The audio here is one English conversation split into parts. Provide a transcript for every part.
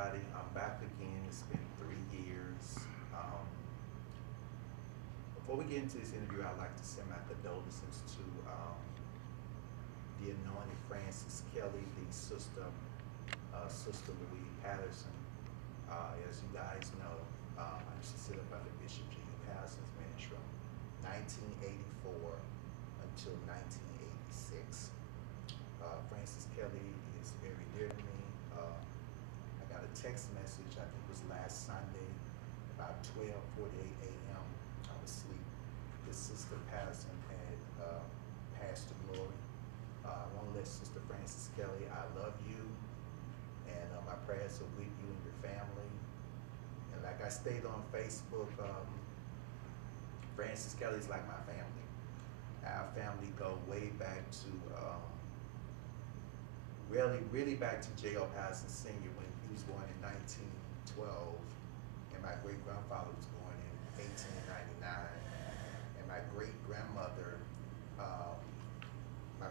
everybody. I'm back again. It's been 3 years. Before we get into this interview, I'd like to send my condolences to the anointed Francis Kelly, the sister, Sister Louise Patterson. As you guys know, I used to sit up under Bishop G. Patterson's ministry from 1984 until 1986. Francis Kelly is very dear to me. I got a text message, I think it was last Sunday, about 12:48 a.m. I was asleep. This Sister Patterson had passed to glory. I want to let Sister Francis Kelly, I love you, and my prayers are with you and your family. And like I stated on Facebook, Francis Kelly is like my family. Our family go way back to really back to J.O. Patterson Sr. when he was born in 1912, and my great-grandfather was born in 1899, and my great-grandmother, my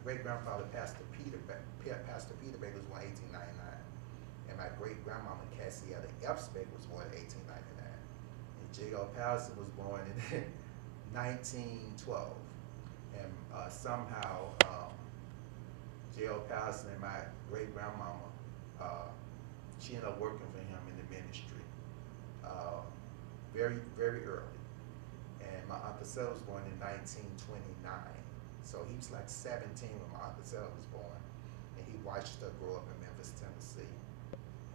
great-grandfather, Pastor Peter Baker, was born in 1899, and my great-grandmama, Cassietta Epsbeck, was born in 1899, and J.O. Patterson was born in 1912, and somehow J.O. Patterson and my great-grandmama, she ended up working for him in the ministry very early. And my Uncle Sel was born in 1929. So he was like 17 when my Uncle Sel was born. And he watched her grow up in Memphis, Tennessee.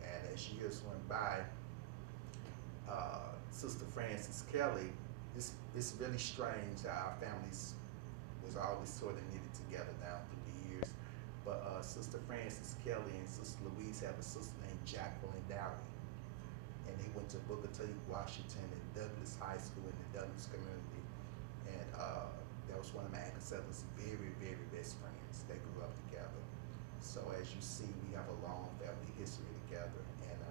And as years went by, Sister Francis Kelly, it's really strange how our families was always sort of knitted together down through the years. But Sister Francis Kelly and Sister Louise have a sister named Jacqueline Dowie. And they went to Booker T. Washington and Douglas High School in the Douglas community. And that was one of my Uncle Sel's very best friends. They grew up together. So as you see, we have a long family history together. And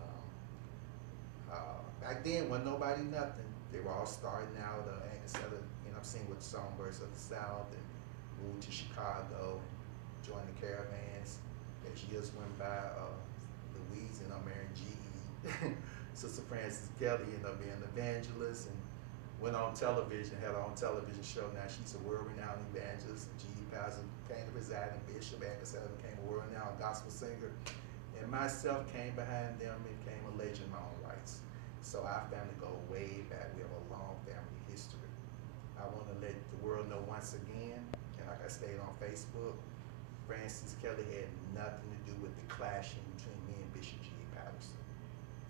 back then, wasn't nobody nothing. They were all starting out, Uncle Sel, I'm seeing with Songbirds of the South, and moved to Chicago, joined the caravans. As years went by, Louise ended up marrying G.E. Sister Francis Kelly ended up being an evangelist and went on television, had her own television show. Now she's a world-renowned evangelist. G.E. Patterson came to reside in Bishop. Esther became a world-renowned gospel singer. And myself came behind them and became a legend in my own rights. So our family go way back. We have a long family history. I want to let the world know once again, and like I stated on Facebook, Francis Kelly had nothing to do with the clashing between me and Bishop G. Patterson.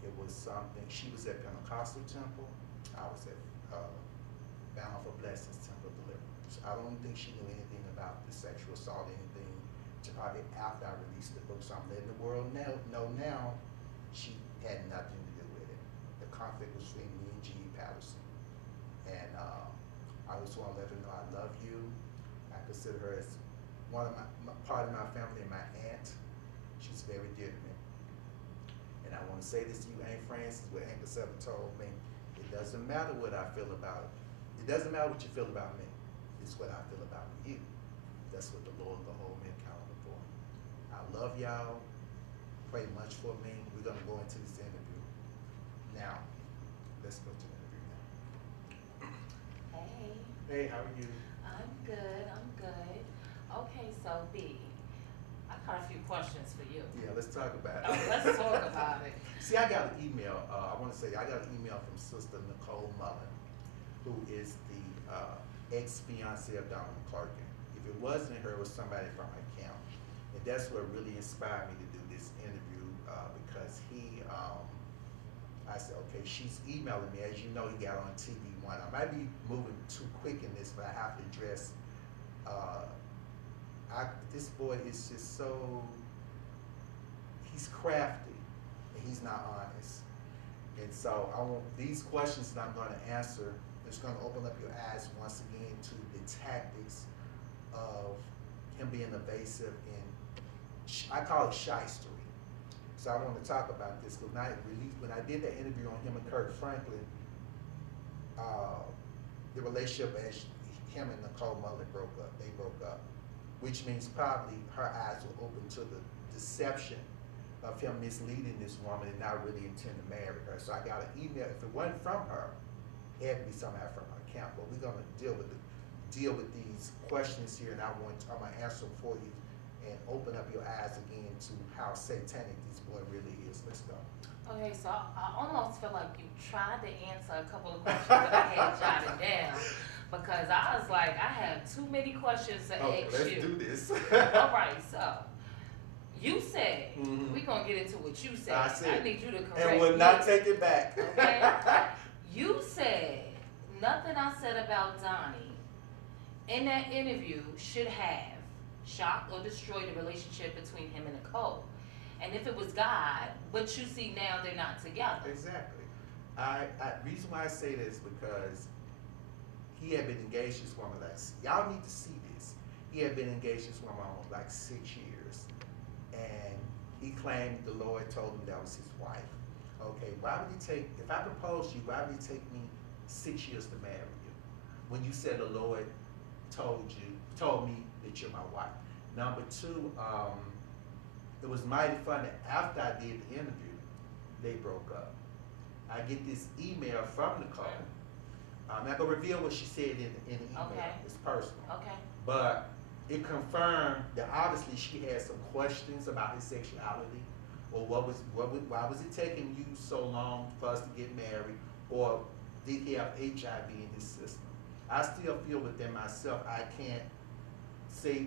It was something, she was at Pentecostal Temple, I was at Bound for Blessings Temple of Deliverance. I don't think she knew anything about the sexual assault, anything, to probably after I released the book. So I'm letting the world know now she had nothing to do with it. The conflict was between me and G. Patterson. And I just want to let her know I love you. I consider her as one of my part of my family and my aunt. She's very dear to me. And I want to say this to you, Aunt Francis, what Uncle Sel told me. It doesn't matter what I feel about it. It doesn't matter what you feel about me. It's what I feel about you. That's what the Lord will hold me accountable for. I love y'all. Pray much for me. We're going to go into this interview. Now, let's go to the interview now. Hey. Hey, how are you? I'm good. Okay, so B, I got a few questions for you. Yeah, let's talk about it. Oh, let's talk about it. See, I got an email. I want to say I got an email from Sister Nicole Mullen, who is the ex-fiancée of Donald McClurkin. If it wasn't her, it was somebody from my camp. And that's what really inspired me to do this interview because I said, okay, she's emailing me. As you know, he got on TV One. I might be moving too quick in this, but I have to address this boy is just so, he's crafty and he's not honest. And so I want these questions that I'm going to answer, it's going to open up your eyes once again to the tactics of him being evasive and I call it shystery. So I want to talk about this because when I did that interview on him and Kirk Franklin, the relationship as him and Nicole Mullen broke up. They broke up, which means probably her eyes were open to the deception of him misleading this woman and not really intend to marry her. So I got an email. If it wasn't from her, it had to be somehow from her account. But we're gonna deal with these questions here, and I'm gonna answer them for you and open up your eyes again to how satanic this boy really is. Let's go. Okay, so I almost feel like you tried to answer a couple of questions that I had jotted down, because I was like, I have too many questions to ask let's you. do this. All right, so you said, we're going to get into what you said. I need you to correct me. And we'll not take it back. Okay? You said, nothing I said about Donnie in that interview should have shocked or destroyed the relationship between him and Nicole. And if it was God, what you see now, they're not together. Exactly. Reason why I say this because he had been engaged to this woman y'all need to see this. He had been engaged to this woman almost like 6 years. And he claimed the Lord told him that was his wife. Okay, why would he if I proposed to you, why would it take me 6 years to marry you? When you said the Lord told me that you're my wife. Number two, it was mighty fun that after I did the interview, they broke up. I get this email from Nicole. I'm not gonna reveal what she said in the email. Okay. It's personal. Okay. But it confirmed that obviously she had some questions about his sexuality, or why was it taking you so long for us to get married, or did he have HIV in his system? I still feel within myself I can't say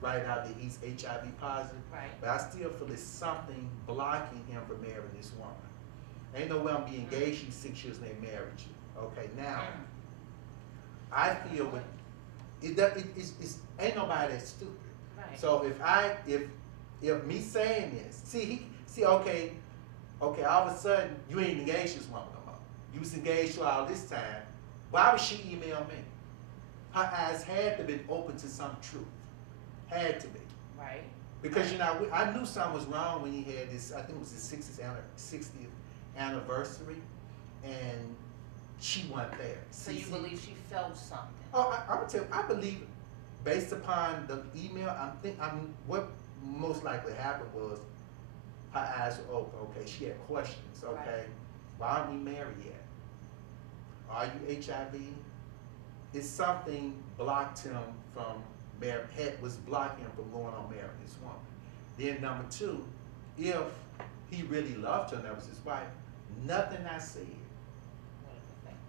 right out that he's HIV positive, right. But I still feel there's something blocking him from marrying this woman. Ain't no way I'm being engaged you 6 years and they married you. Okay, now I feel it's ain't nobody that's stupid. Right. So if me saying this, okay, all of a sudden you ain't engaged this woman no more. You was engaged to her all this time. Why would she email me? Her eyes had to be open to some truth. Had to be. Right. Because I knew something was wrong when he had this. I think it was his 60th anniversary, and she wasn't there. So you believe she felt something? Oh, I'm gonna tell you. I believe, based upon the email, what most likely happened was her eyes were open. Okay, she had questions. Okay, right. Why aren't we married yet? Are you HIV? It's something blocked him from was blocking him from going on marrying this woman. Then number two, if he really loved her and that was his wife, nothing I said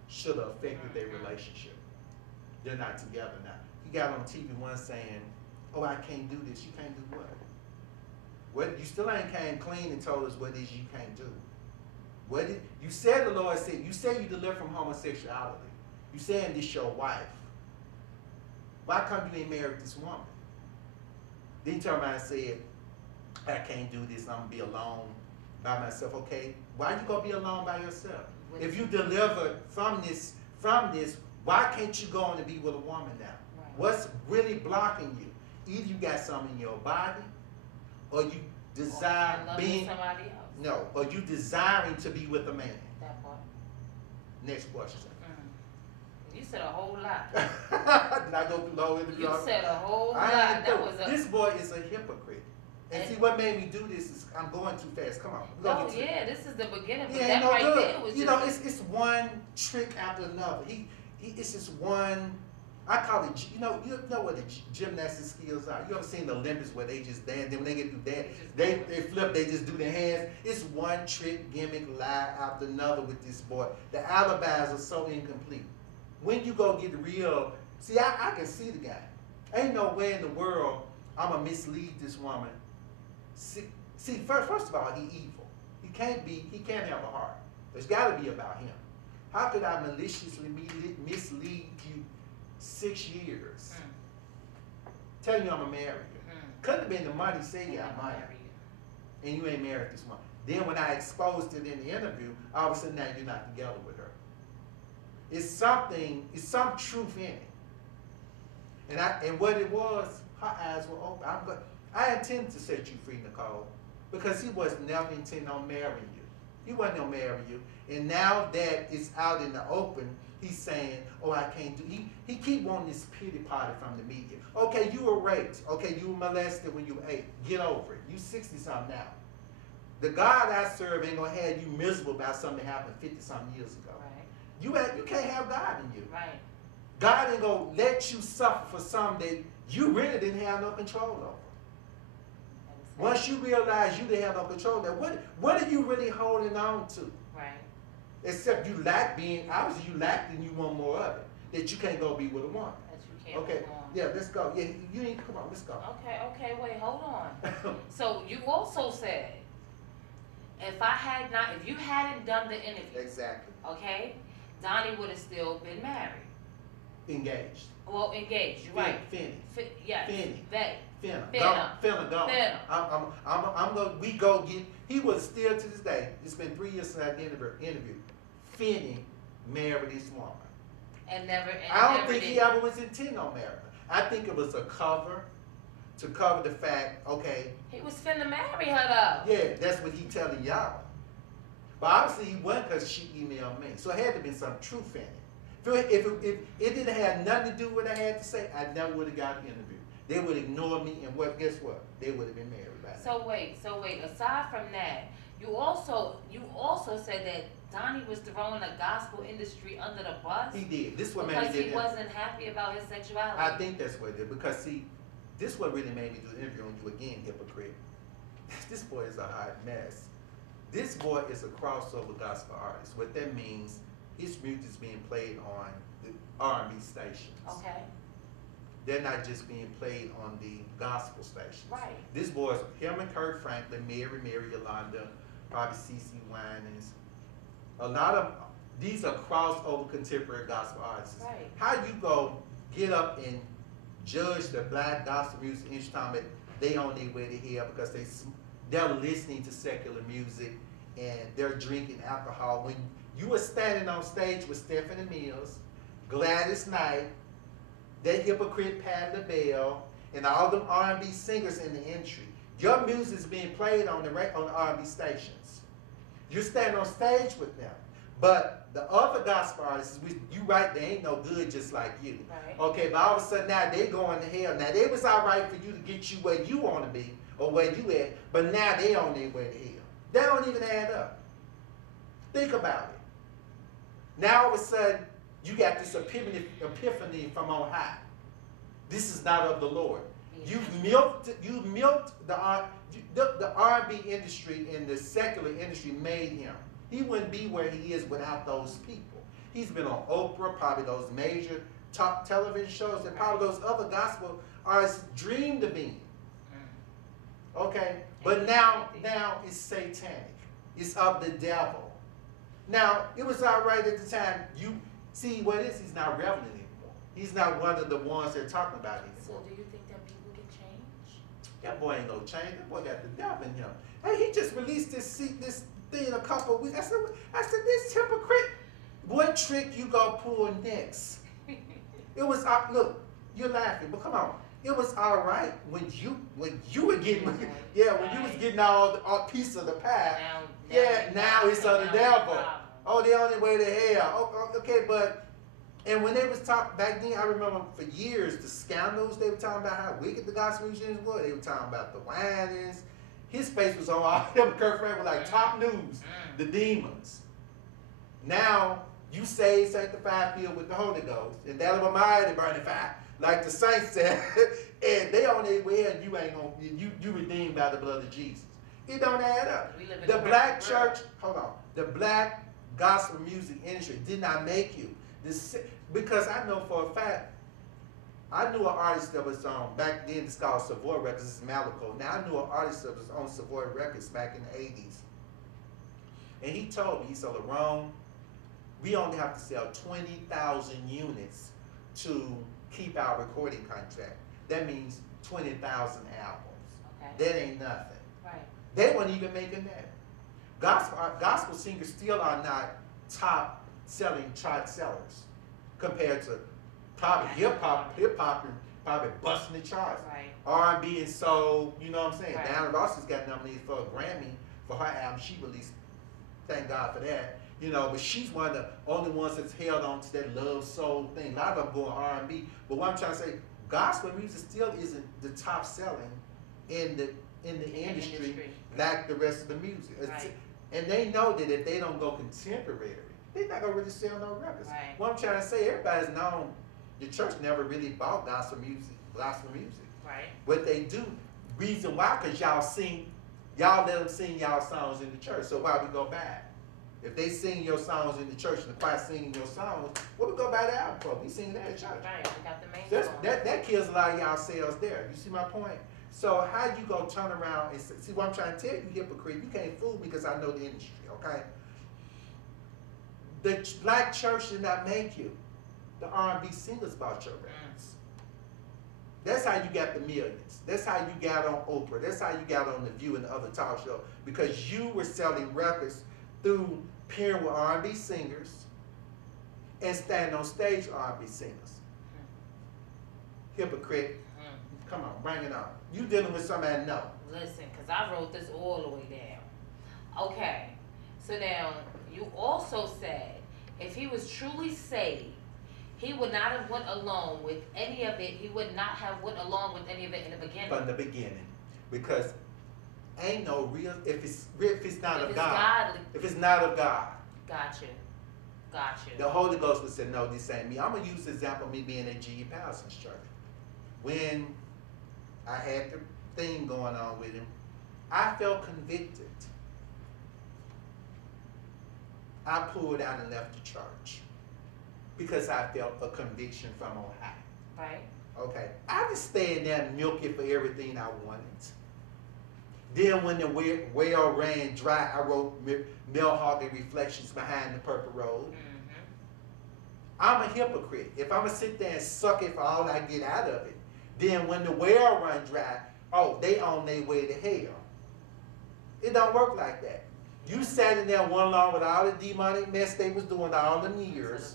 should have affected their relationship. They're not together now. He got on TV once saying, "Oh, I can't do this." You can't do what? What? You still ain't came clean and told us what it is you can't do. What did you said? The Lord said you say you deliver from homosexuality. You saying this your wife. Why come you ain't married this woman? Then he turned around and said, I can't do this, I'm gonna be alone by myself. Okay, why you gonna be alone by yourself? If you delivered from this, why can't you go on and be with a woman now? Right. What's really blocking you? Either you got something in your body, or you desire being somebody else. No, or you desiring to be with a man. That part. Next question. You said a whole lot. Did I go through the whole interview? You said a whole lot. This boy is a hypocrite. And see, what made me do this is I'm going too fast. Come on. This is the beginning. But yeah, that no right good. there was it's one trick after another. It's just one. I call it. You know what the gymnastic skills are. You ever seen the Olympics where they just dance? Then when they get through that, they flip. They just do their hands. It's one trick, gimmick, lie after another with this boy. The alibis are so incomplete. When you go get real, see, I can see the guy. Ain't no way in the world I'm going to mislead this woman. See, first of all, he evil. He can't have a heart. There's got to be about him. How could I maliciously mislead you 6 years? Telling you I'm going to marry you. Couldn't have been the money saying I'm married you. And you ain't married this woman. Then when I exposed it in the interview, all of a sudden now you're not together with her. It's some truth in it. And what it was, her eyes were open. I intended to set you free, Nicole, because he was never intending on marrying you. He wasn't going to marry you. And now that it's out in the open, he's saying, oh, I can't do he keep wanting this pity party from the media. Okay, you were raped. Okay, you were molested when you were 8. Get over it. You 60-something now. The God I serve ain't gonna have you miserable about something that happened 50-something years ago. Right. You can't have God in you. Right. God ain't gonna let you suffer for something that you really didn't have no control over. Once you realize you didn't have no control over, what are you really holding on to? Right. Except you lack being, obviously you lack and you want more of it. That you can't go be with a woman. That you can't okay, move on. yeah, let's go. Yeah, you need, come on, let's go. Okay, wait, hold on. So you also said, if you hadn't done the interview. Exactly. Okay, Donnie would have still been married. Engaged. Well, engaged, you're right. Finny. Yes. Finny. Finna. I'm gonna, we go get, he was still to this day, it's been 3 years since I did the interview. Finny married this woman. I don't think he ever was intending on marrying her. I think it was a cover to cover the fact, okay. He was finna marry her though. Yeah, that's what he telling y'all. But obviously he wasn't because she emailed me. So it had to be some truth in it. If it didn't have nothing to do with what I had to say, I never would have got the interview. They would ignore me, and guess what? They would have been married by now. So wait. Aside from that, you also said that Donnie was throwing the gospel industry under the bus. He did. This is what made me do because he wasn't happy about his sexuality. I think that's what it did. Because see, this is what really made me do the interview on you again, hypocrite. This boy is a hot mess. This boy is a crossover gospel artist. What that means, his music is being played on the R&B stations. Okay. They're not just being played on the gospel stations. Right. This boy's him and Kurt Franklin, Mary Yolanda, probably CC Winans. A lot of these are crossover contemporary gospel artists. Right. How you go get up and judge the black gospel music each time they on their way to hell because they're listening to secular music and they're drinking alcohol when you were standing on stage with Stephanie Mills, Gladys Knight, that hypocrite Patti LaBelle, and all them R&B singers in the industry. Your music is being played on the R&B stations. You're standing on stage with them. But the other gospel artists, you right, they ain't no good just like you. Right. Okay, but all of a sudden now they going to hell. Now they was all right for you to get you where you want to be or where you at, but now they on their way to hell. They don't even add up. Think about it. Now all of a sudden you got this epiphany from on high. This is not of the Lord. You've milked the R&B industry and the secular industry made him. He wouldn't be where he is without those people. He's been on Oprah, probably those major top television shows that probably those other gospel artists dreamed of being. Okay? But now it's satanic. It's of the devil. Now, it was all right at the time. You see what it is? He's not relevant anymore. He's not one of the ones they're talking about anymore. So do you think that people can change? That boy ain't no change. That boy got the devil in him. Hey, he just released this thing a couple of weeks. I said, this hypocrite. What trick you gonna pull next? It was, look, you're laughing, but come on. It was all right when you were getting, when you was getting all piece of the pie. Now it's of the devil. Oh, the only way to hell. Oh, okay, but, and when they was talking back then, I remember for years the scandals, they were talking about how wicked the gospel musicians were. They were talking about the whinings. His face was on all him. Kurt Franklin was like top news, the demons. Now you saved, sanctified, filled with the Holy Ghost, and that of a mighty burning fire, like the saints said, and they on their way, and you ain't gonna you redeemed by the blood of Jesus. It don't add up. The black church, hold on, the black gospel music industry did not make you. Because I know for a fact, I knew an artist that was on, back then it's called Savoy Records, this is Malachi. Now I knew an artist that was on Savoy Records back in the 80s. And he told me, he said, Lerone, we only have to sell 20,000 units to keep our recording contract. That means 20,000 albums. Okay. That ain't nothing. Right. They weren't even making that. Gospel singers still are not top selling chart sellers compared to probably hip-hop probably busting the charts. Right. R&B and soul, you know what I'm saying? Right. Diana Ross has got nominated for a Grammy for her album she released. Thank God for that. You know, but she's one of the only ones that's held on to that love soul thing. A lot of them going R&B. But what I'm trying to say, gospel music still isn't the top selling in the in the industry like the rest of the music. Right. And they know that if they don't go contemporary, they're not going to really sell no records. Right. What I'm trying to say, everybody's known the church never really bought gospel music. Right. What they do, reason why, because y'all let them sing y'all songs in the church. So why we go back? If they sing your songs in the church and the choir singing your songs, what we go buy the album for? We sing that at church. Right, we got the main song. That kills a lot of y'all sales there. You see my point? So how you go turn around and see what I'm trying to tell you, hypocrite? You can't fool me because I know the industry, okay? The black church did not make you. The R&B singers bought your records. That's how you got the millions. That's how you got on Oprah. That's how you got on The View and the other talk show, because you were selling records through pairing with R&B singers and standing on stage R&B singers. Hypocrite. Come on, bring it on. You dealing with somebody know. Listen, because I wrote this all the way down. Okay, so now you also said if he was truly saved, he would not have went along with any of it. He would not have went along with any of it in the beginning. From the beginning, because ain't no real if it's not if of it's God. Godly. If it's not of God. Gotcha. The Holy Ghost would say, no, this ain't me. I'm gonna use the example of me being in G.E. Patterson's church. When I had the thing going on with him, I felt convicted. I pulled out and left the church because I felt a conviction from on high. Right. Okay. I just stayed there and milk it for everything I wanted. Then when the well ran dry, I wrote Malehogany Reflections Behind the Purple Road. I'm a hypocrite. If I'm going to sit there and suck it for all I get out of it, then when the well run dry, oh, they on their way to hell. It don't work like that. You sat in there one along with all the demonic mess they was doing all them years.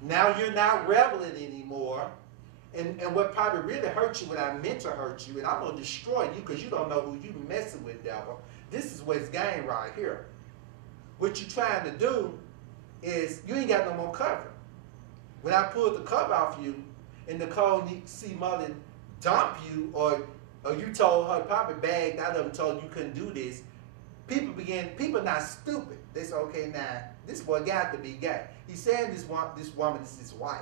Now you're not reveling anymore. And what probably really hurt you when I meant to hurt you, and I'm going to destroy you because you don't know who you messing with, devil. This is what's game right here. What you're trying to do is you ain't got no more cover. When I pulled the cover off you, and Nicole see mother dump you, or you told her, probably bagged out of and told you couldn't do this, people not stupid. They say, okay, now, this boy got to be gay. He's saying this woman is his wife.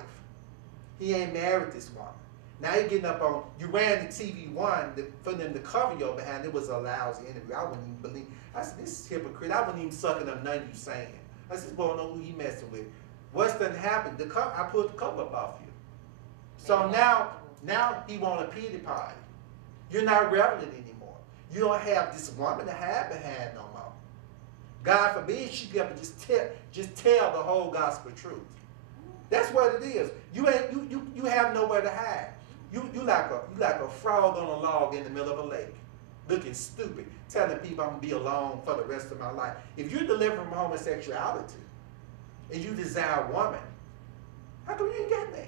He ain't married this woman. Now he getting up on, you ran the TV one for them to cover your behind. It was a lousy interview. I wouldn't even believe. I said, this is hypocrite. I wouldn't even sucking up none you saying. I said, this boy don't know who he messing with. What's done happened? I pulled the cover up off you. So now he want a pity party. You're not reveling anymore. You don't have this woman to hide behind no more. God forbid she get up and just tell the whole gospel truth. That's what it is. You have nowhere to hide. You like a frog on a log in the middle of a lake, looking stupid, telling people I'm gonna be alone for the rest of my life. If you're delivering from homosexuality and you desire a woman, how come you ain't got there?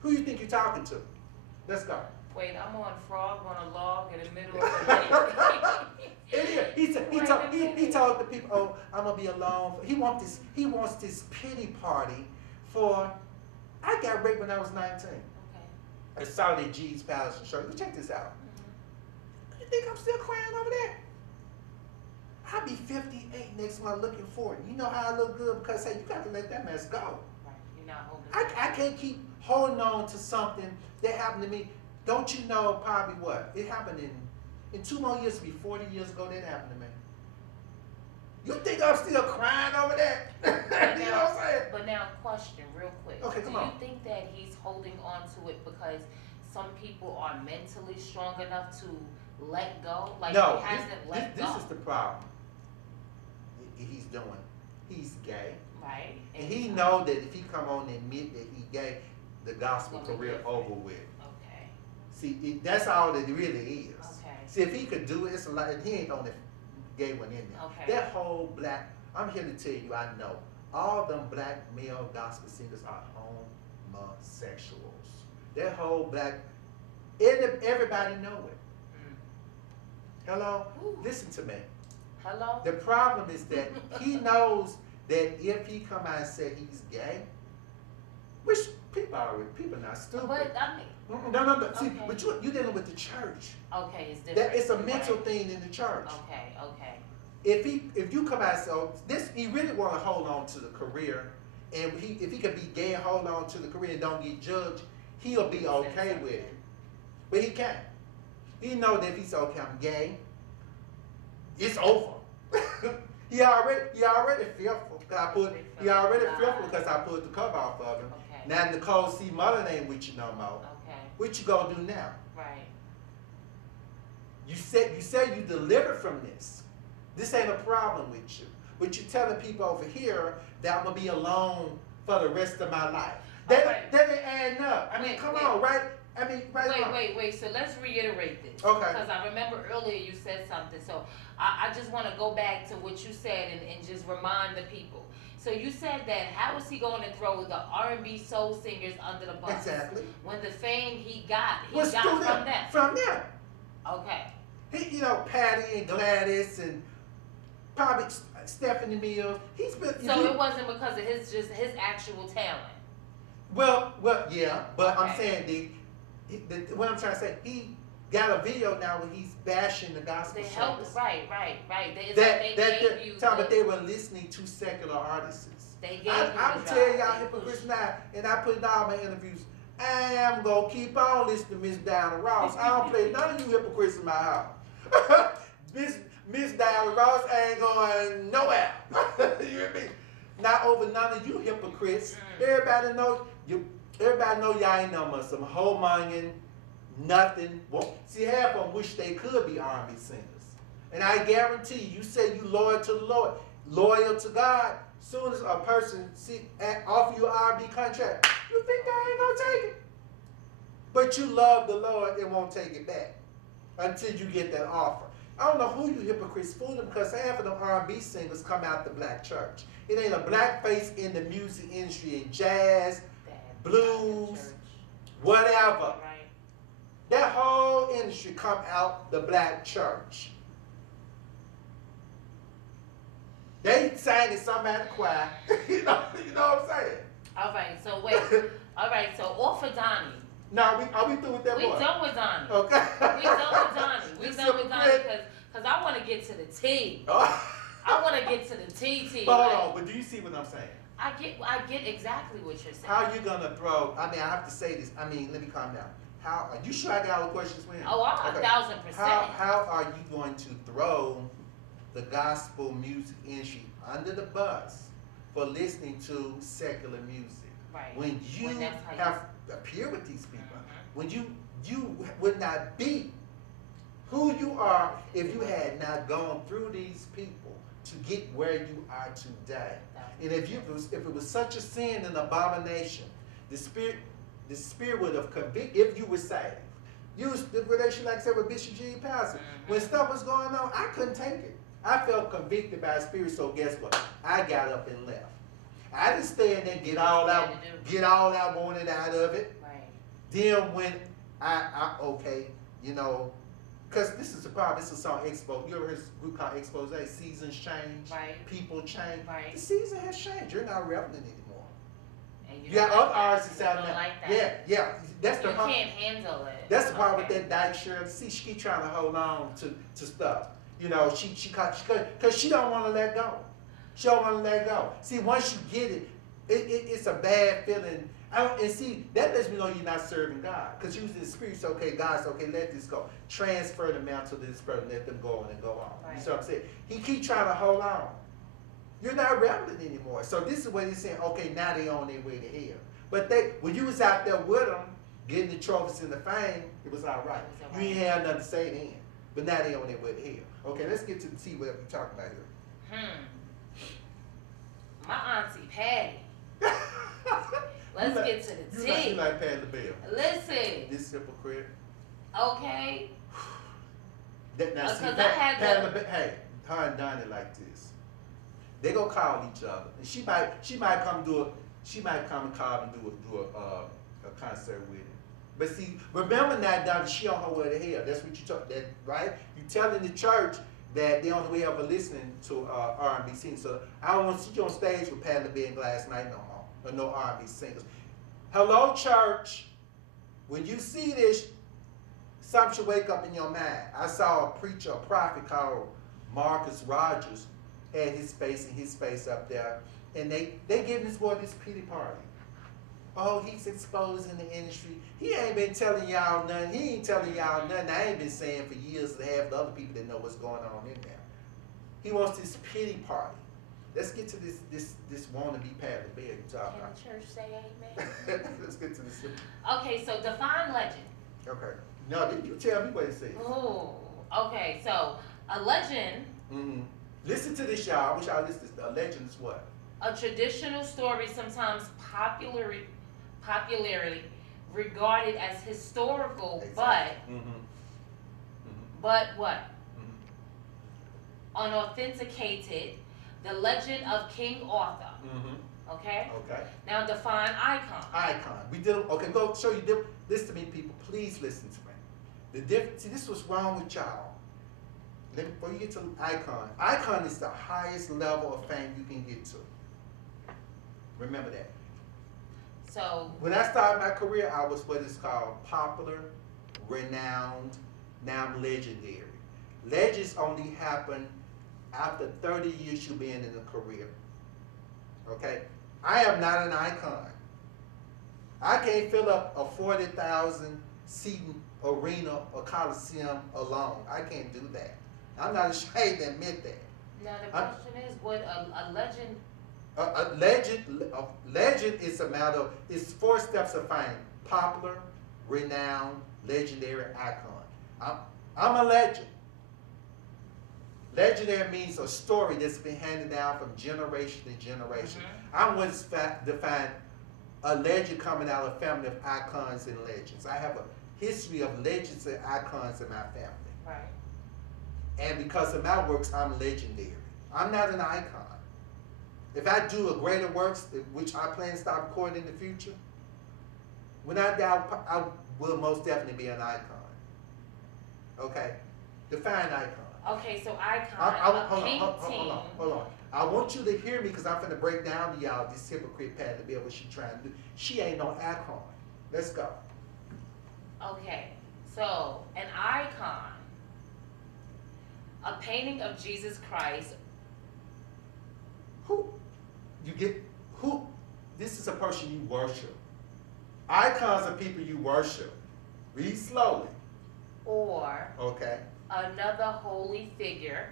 Who you think you're talking to? Let's go. Wait, I'm on frog on a log in the middle of the lake. He told the people, oh, I'm gonna be alone. He wants this pity party for. I got raped when I was 19. Okay. I saw that G's Palace and Church. Check this out. You think I'm still crying over there? I'll be 58 next month looking for it. You know how I look good because hey, you got to let that mess go. Right. You're not holding. I can't keep holding on to something that happened to me. Don't you know probably what? It happened in 2 more years, be 40 years ago, that happened to me. You think I'm still crying over that? You know what I'm saying? But now, question real quick. Okay, come on. on. Do you think that he's holding on to it because some people are mentally strong enough to let go? Like no, he hasn't let go. This is the problem. He's doing. He's gay. Right. And he know that if he come on and admit that he gay, the gospel career over with. Okay. See, that's all it really is. Okay. See, if he could do it, it's a lot. He ain't on the gay one in there. Okay. That whole black. I'm here to tell you, I know all them black male gospel singers are homosexuals. That whole black. Everybody know it. Hello? Ooh. Listen to me. Hello? The problem is that he knows that if he come out and say he's gay, which people not stupid. But I mean, No. See, Okay. but you're dealing with the church. Okay, it's different. It's a mental Right. thing in the church. Okay. If you come out and say, oh, he really want to hold on to the career, and if he could be gay and hold on to the career and don't get judged, he'll be okay with it. But he can't. He know that if he says, okay, I'm gay, it's over. he already fearful. He already fearful because I put the cover off of him. Okay. Now Nicole C. Mullen ain't with you no more. Okay. What you gonna do now? Right. You said you delivered from this. This ain't a problem with you. But you're telling people over here that I'm gonna be alone for the rest of my life. That ain't adding up. I mean, come on, right? I mean, right. Wait. So let's reiterate this. Okay. Because I remember earlier you said something. So I just want to go back to what you said and just remind the people. So you said that how is he going to throw the R&B soul singers under the bus? Exactly. When the fame he got from them. From them. Okay. Patti and Gladys and probably Stephanie Mills. He's been. So it wasn't because of his actual talent. Well, yeah, but Okay. I'm saying what I'm trying to say, he got a video now where he's bashing the gospel They service. helped, right. But they were listening to secular artists. They gave I'm telling y'all hypocrites now, and I put in all my interviews. I'm gonna keep on listening to Miss Diana Ross. I don't play none of you hypocrites in my house. Miss Diana Ross ain't going nowhere. You hear me? Not over none of you hypocrites. Everybody know y'all ain't no more some homonging, nothing. Well, see, half of them wish they could be R&B singers. And I guarantee you say you loyal to the Lord, loyal to God. Soon as a person offer you an R&B contract, you think they ain't gonna take it. But you love the Lord and won't take it back until you get that offer. I don't know who you hypocrites fool them, because half of them R&B singers come out the black church. It ain't a black face in the music industry, in jazz, blues, whatever. Right. That whole industry come out the black church. They sang in some at the choir. you know what I'm saying? All right, so wait. All right, so off of Donnie. No, are we through with that boy? We done with Donnie. Okay. We done with Donnie. We done with Donnie because I want to get to the T. I want to get to the T. Hold on, but do you see what I'm saying? I get exactly what you're saying. How are you gonna throw? I mean, I have to say this. I mean, let me calm down. How are you sure I got all the questions for him? Oh, 1,000%. How are you going to throw the gospel music industry under the bus for listening to secular music? Right. When you have appeared with these people, when you would not be who you are if you had not gone through these people to get where you are today. And if it was such a sin and abomination, the spirit would have convicted if you were saved. The relation, like I said, with Bishop G. Pastor. When stuff was going on, I couldn't take it. I felt convicted by the spirit, so guess what? I got up and left. I didn't stand there and get all I wanted out of it. Right. Then when because this is the problem. This is a song Expo. You ever heard a group called Expose? Seasons change. Right. People change. Right. The season has changed. You're not relevant anymore. And You got other artists out there. Like that. Yeah. That's the problem. You can't handle it. That's the problem with that Dyke Shirley. See, she keep trying to hold on to stuff. Because she don't want to let go. She don't want to let go. See, once you get it, it's a bad feeling. And see, that lets me know you're not serving God. Because you was in the spirit, so okay, God's okay, let this go. Transfer the mantle to this person, let them go on and go on. Right. You see what I'm saying? He keep trying to hold on. You're not relevant anymore. So this is what he's saying, okay, now they on their way to hell. But when you was out there with them, getting the trophies and the fame, it was all right. You ain't had nothing to say then. But now they on their way to hell. Okay, let's get to the T, whatever you're talking about here. My auntie Patti. Let's get to the T. You like Patti LaBelle. Listen. This hypocrite. Okay. Patti LaBelle, hey, her and Donnie like this. They go call each other, and she might come and call and do a concert with him. But see, remember now, Donnie, she on her way to hell. That's what you talk. That right? You telling the church that they on the way ever listening to R&B singers. So I don't want to see you on stage with Patti LaBelle and Gladys Knight no more, or no R&B singers. Hello, church. When you see this, something should wake up in your mind. I saw a preacher, a prophet called Marcus Rogers, had his face and his face up there, and they giving this boy this pity party. Oh, he's exposing the industry. He ain't been telling y'all nothing. He ain't telling y'all nothing. I ain't been saying for years to have the other people that know what's going on in there. He wants this pity party. Let's get to this wannabe Patti Labelle you talking about. Can the church say amen? Let's get to this. Okay, so define legend. Okay. No, you tell me what it says. Oh, okay. So a legend. Mm-hmm. Listen to this, y'all. I wish y'all listen to this. A legend is what? A traditional story, sometimes popularly regarded as historical, exactly. but what? Mm-hmm. Unauthenticated. The legend of King Arthur. Mm-hmm. Okay. Okay. Now define icon. Icon. We did. Okay, go show you. Listen to me, people. Please listen to me. The difference. See, this was wrong with y'all. Before you get to icon, icon is the highest level of fame you can get to. Remember that. So when I started my career, I was what is called popular, renowned, now I'm legendary. Legends only happen after 30 years you being in a career. Okay? I am not an icon. I can't fill up a 40,000 seating arena or coliseum alone. I can't do that. I'm not ashamed to admit that. Now the question is, would a legend? A legend is a matter of, it's 4 steps of fame: popular, renowned, legendary, icon. I'm a legend. Legendary means a story that's been handed down from generation to generation. I'm what's defined a legend coming out of a family of icons and legends. I have a history of legends and icons in my family. Right. And because of my works, I'm legendary. I'm not an icon. If I do a greater works, which I plan to start recording in the future, when I die, I will most definitely be an icon. Okay? Define icon. Okay, so icon, hold on. I want you to hear me because I'm going to break down to y'all this hypocrite Patti Labelle, what she's trying to do. She ain't no icon. Let's go. Okay, so an icon, a painting of Jesus Christ. Who? This is a person you worship. Icons are people you worship. Read slowly. Or okay. Another holy figure.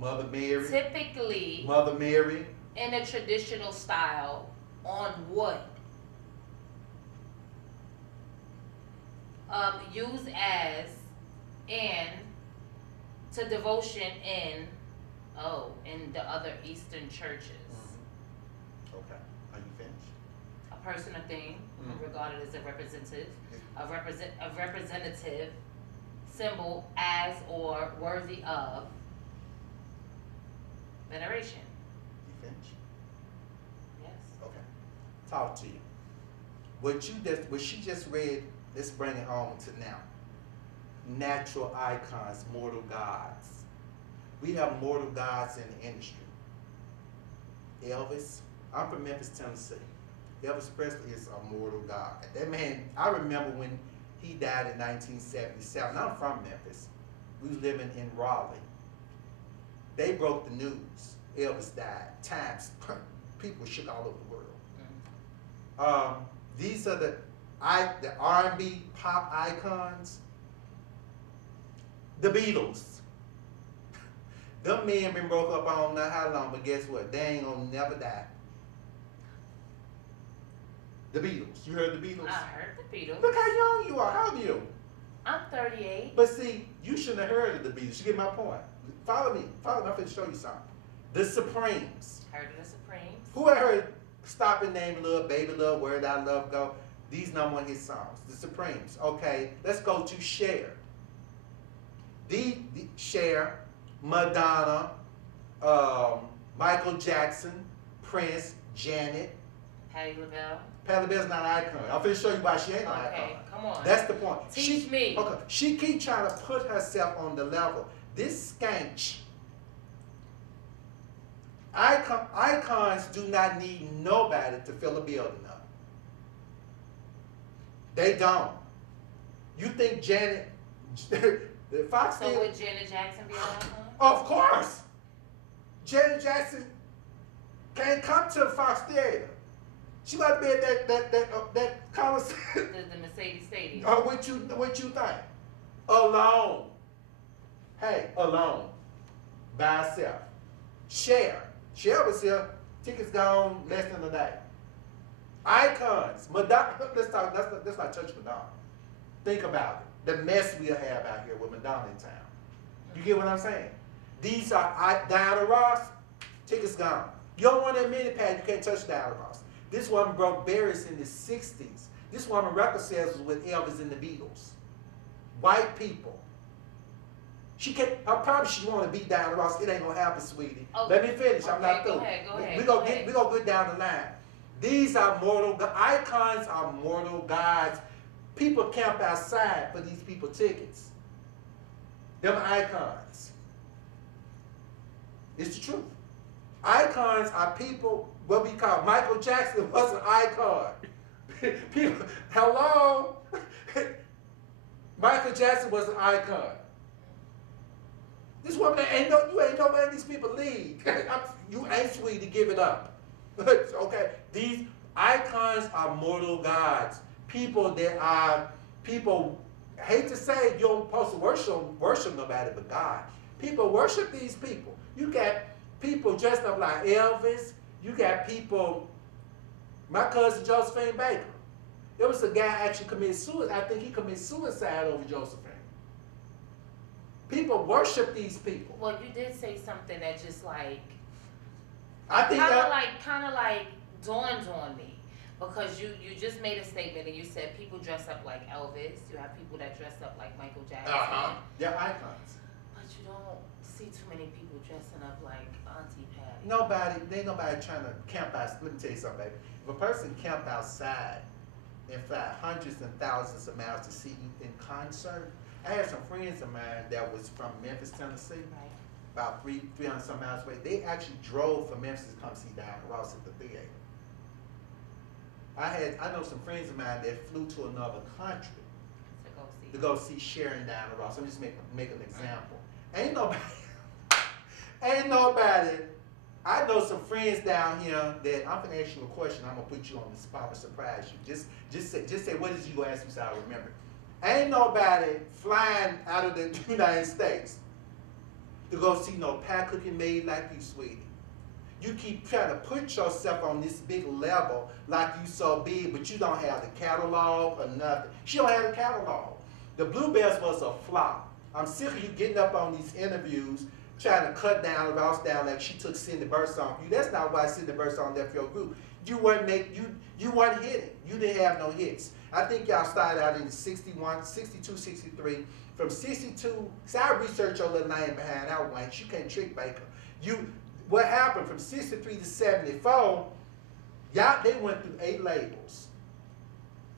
Mother Mary. Typically Mother Mary. In a traditional style on wood. Used as to devotion in the other Eastern churches. Okay. Are you finished? A person or thing regarded as a representative symbol as or worthy of veneration. You finished? Yes. Okay. Talk to you. What she just read, let's bring it home to now. Natural icons, mortal gods. We have mortal gods in the industry. Elvis, I'm from Memphis, Tennessee. Elvis Presley is a mortal god. That man, I remember when he died in 1977. I'm from Memphis. We was living in Raleigh. They broke the news. Elvis died. Times, people shook all over the world. These are the R&B pop icons. The Beatles. Them men been broke up I don't know how long, but guess what? They ain't gonna never die. The Beatles. You heard the Beatles? I heard the Beatles. Look how young you are. How old are you? I'm 38. But see, you shouldn't have heard of the Beatles. You get my point. Follow me. I'm going to show you something. The Supremes. Heard of the Supremes. Who I heard Stop and Name Love, Baby Love, Where Did I Love Go? These #1 hit songs. The Supremes. Okay, let's go to Cher. The Cher, Madonna, Michael Jackson, Prince, Janet. Patti Labelle. Patti Labelle's not an icon. I'm finna show you why she ain't an icon. Okay, come on. That's the point. Teach me. Okay, she keep trying to put herself on the level. This skank. Icons do not need nobody to fill a building up. They don't. You think Janet, the Fox So would Janet Jackson be allowed? Of course. Janet Jackson can't come to the Fox Theater. She might be at that concert. The Mercedes Stadium. What you think? Alone. Hey, alone. By herself. Cher was here. Tickets gone less than a day. Icons. Madonna. Let's not touch Madonna. Think about it. The mess we'll have out here with Madonna in town. You get what I'm saying? These are Diana Ross. Tickets gone. You don't want that mini pad. You can't touch Diana Ross. This woman broke barriers in the 60s. This woman record sales was with Elvis and the Beatles. White people. She probably she want to beat Diana Ross. It ain't gonna happen, sweetie. Oh, let me finish. I'm not through. Go ahead. We gonna get down the line. These are mortal icons. Are mortal gods. People camp outside for these people tickets. Them icons. It's the truth. Icons are people. What we call Michael Jackson was an icon. People, hello. Michael Jackson was an icon. This woman you ain't nowhere these people leave. You ain't sweet to give it up. Okay, these icons are mortal gods. People hate to say you don't supposed to worship nobody but God. People worship these people. You got people dressed up like Elvis. You got people. My cousin Josephine Baker. There was a guy actually committed suicide. I think he committed suicide over Josephine. People worship these people. Well, you did say something that just like I think kind of like dawned on me, because you just made a statement and you said people dress up like Elvis. You have people that dress up like Michael Jackson. They're icons. But you don't see too many people dressing up like Auntie Patty. Ain't nobody trying to camp out. Let me tell you something, baby. If a person camp outside and fly hundreds and thousands of miles to see you in concert, I had some friends of mine that was from Memphis, Tennessee, Right. about 300 some miles away. They actually drove from Memphis to come see Diana Ross at the theater. I know some friends of mine that flew to another country to go see Sharon Diana Ross. I'm just make an example. Ain't nobody. I know some friends down here that I'm gonna ask you a question. I'm gonna put you on the spot and surprise you. Just say what is you gonna ask me so I remember. Ain't nobody flying out of the United States to go see no pie cooking maid like you, sweetie. You keep trying to put yourself on this big level like you so big, but you don't have the catalog or nothing. She don't have the catalog. The Bluebells was a flop. I'm sick of you getting up on these interviews trying to cut down Ross down like she took Cindy Birdsong off you. That's not why Cindy Birdsong left your group. You weren't hitting. You didn't have no hits. I think y'all started out in 61, 62, 63. From 62, see, I researched your little name behind that one. You can't trick Baker. What happened from 63 to 74, they went through 8 labels.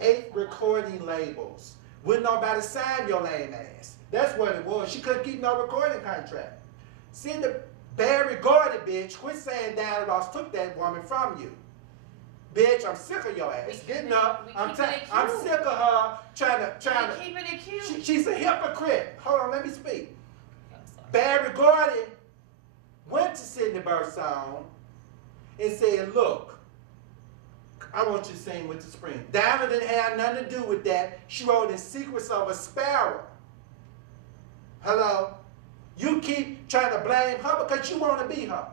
8 recording labels. Wouldn't nobody sign your lame ass. That's what it was. She couldn't keep no recording contract. Cindy Barry Gordy, bitch, quit saying Diana Ross took that woman from you. Bitch, I'm sick of your ass. Getting up. I'm sick of her trying to. Keeping it cute. She's a hypocrite. Hold on, let me speak. Barry Gordy went to Cindy Birdsong and said, look, I want you to sing with the spring. Diana didn't have nothing to do with that. She wrote in Secrets of a Sparrow. Hello? You keep trying to blame her because you want to be her.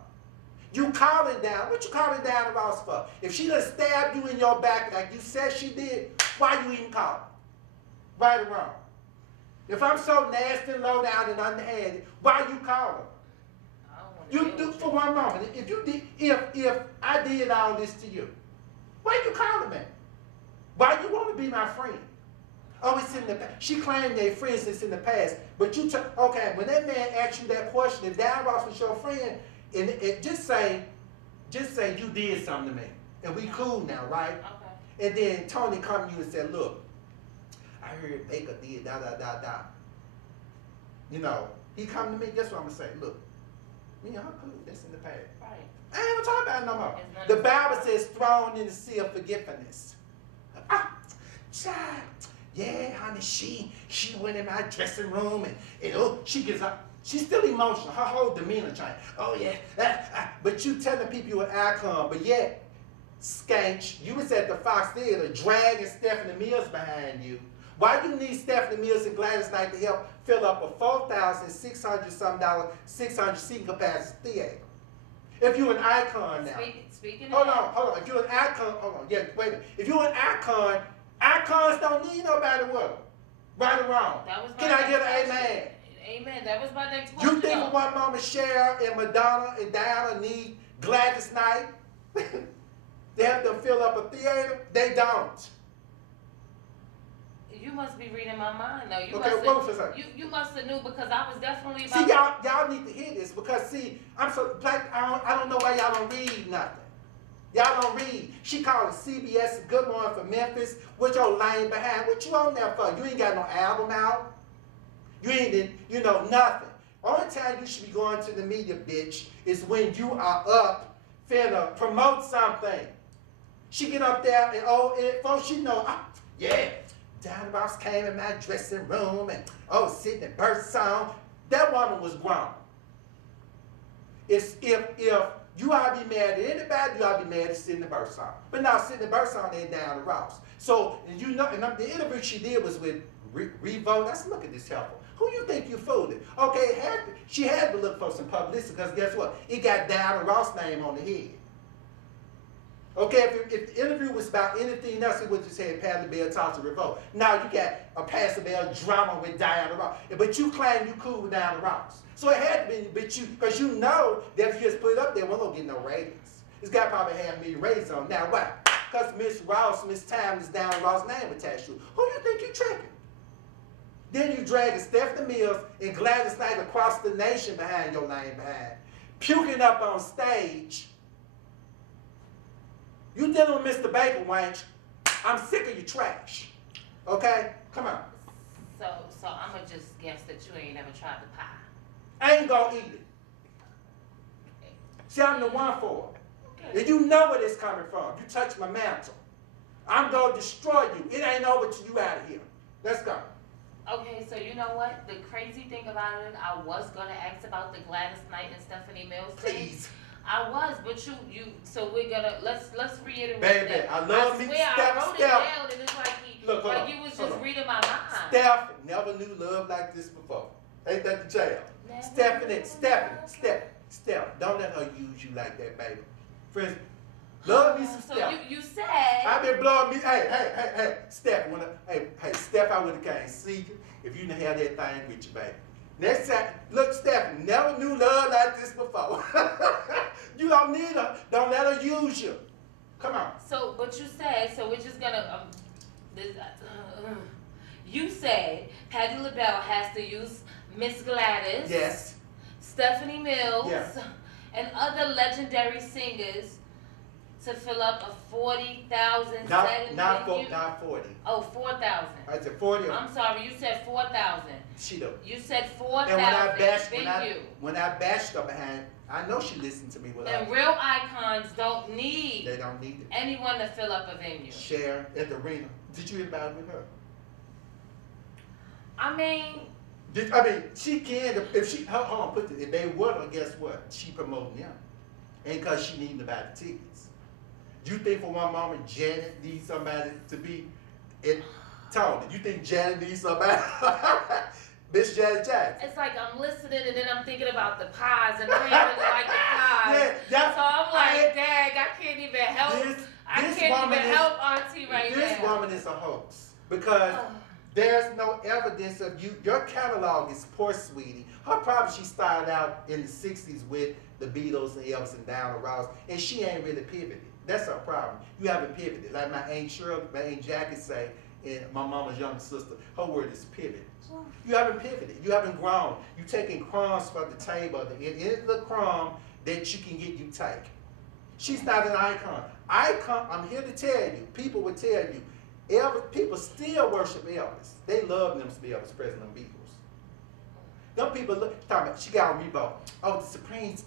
You calling down. What you calling Diana Ross for? If she done stabbed you in your back like you said she did, why you even calling? Right or wrong? If I'm so nasty, low down, and underhanded, why you calling? You do for one moment. If I did all this to you, why you calling me? Why you want to be my friend? Oh, it's in the past. She claimed they're friends, it's in the past. But you okay, when that man asked you that question, if Diana Ross was your friend, and just say you did something to me, and we cool now, right? Okay. And then Tony come to you and said, look, I heard Baker did da da da da. You know, he come to me. Guess what I'm gonna say? Look, me and her cool. That's in the past. Right. I ain't gonna talk about it no more. The Bible says thrown in the sea of forgiveness. Child, yeah, honey, she went in my dressing room and oh, she gets up. She's still emotional. Her whole demeanor changed. Oh yeah, but you telling people you an icon, but yet, skank, you was at the Fox Theater dragging Stephanie Mills behind you. Why you need Stephanie Mills and Gladys Knight to help fill up a $4,600 $600 seating capacity theater? If you're an icon now. Speaking hold on. If you're an icon, hold on. Yeah, wait a minute. If you're an icon, icons don't need nobody what? Right or wrong? That was my Can I get an question. amen? Amen. That was my next question. You think one Mama Cher and Madonna and Diana need Gladys Knight? They have to fill up a theater? They don't. You must be reading my mind, though. You must have knew, because I was definitely about. See, y'all need to hear this, because see, I'm so black. I don't know why y'all don't read nothing. Y'all don't read. She called it CBS Good Morning for Memphis. What your lane behind? What you on there for? You ain't got no album out. You ain't, nothing. Only time you should be going to the media, bitch, is when you are up finna promote something. She get up there and folks, she know, yeah. Diana Ross came in my dressing room and sitting in birth song. That woman was grown. If you ought to be mad at anybody, you ought to be mad at Sidney Birdsong. But now Sidney Birdsong ain't Diana Ross. So, and the interview she did was with Revolt. I said, look at this helper. Who you think you fooling? Okay, she had to look for some publicity, because guess what? It got Diana Ross' name on the head. Okay, if the interview was about anything else, it would just say Patti Labelle talks to Revolt. Now you got a Patti Labelle drama with Diana Ross. But you claim you cool with Diana Ross. So it had to be, because you know that if you just put it up there, we won't get no ratings. It's got probably 500,000 ratings on. Now why? Because Miss Time is Diana Ross' name attached to it. Who you think you tricking? Then you dragging Stephanie Mills and Gladys Knight across the nation behind your name behind. Puking up on stage. You dealing with Mr. Baker, Wanch. I'm sick of your trash. Okay? Come on. So I'm going to just guess that you ain't never tried the pie. I ain't going to eat it. Okay. See, I'm the one for it. Okay. And you know where this coming from. You touch my mantle. I'm going to destroy you. It ain't over till you out of here. Let's go. Okay, so you know what? The crazy thing about it, I was going to ask about the Gladys Knight and Stephanie Mills thing. Please. I was, but so we're gonna let's reiterate. Baby, that. I love me. I wrote it down, and it's like you was just reading my mind. Steph never knew love like this before. Ain't that the jail? Steph, don't let her use you like that, baby. Friends, love me some Steph. So you said. I've been blowing me. Hey, Steph. Steph, I would have came see you if you didn't have that thing with you, baby. Next time, look, Steph, never knew love like this before. You don't need her. Don't let her use you. Come on. So, but you said, so we're just gonna, you said Patti Labelle has to use Miss Gladys. Yes. Stephanie Mills. Yes. And other legendary singers to fill up a 40,000 not 40. Oh, 4,000. I said 40. I'm sorry, you said 4,000. She do. You said 4,000. And when I bashed her behind, I know she listened to me. And real icons don't need. They don't need it. Anyone to fill up a venue. Cher at the arena. Did you hear about it with her? I mean, she can. If she hold on, if they would, guess what? She promoting them, and because she needing to buy the tickets. You think for one moment Janet needs somebody to be Tony? You think Janet needs somebody? Miss Janet Jackson. It's like I'm listening and then I'm thinking about the pies and I ain't really like the pies. Yeah, so I'm like, dang, I can't even help. I can't even help Auntie right now. This woman is a hoax because there's no evidence of you. Your catalog is poor, sweetie. Her probably she started out in the 60s with the Beatles and Elvis and Diana Ross, and she ain't really pivoted. That's her problem. You haven't pivoted. Like my Aunt Shirley, my Aunt Jackie say, and my mama's younger sister, her word is pivot. You haven't pivoted. You haven't grown. You're taking crumbs from the table. It is the crumb that you can get, you take. She's not an icon. I'm here to tell you, people will tell you, Elvis, people still worship Elvis. They love them to be Elvis Presley and Beatles. Them people talking about, she got on Reebok. Oh, the Supremes,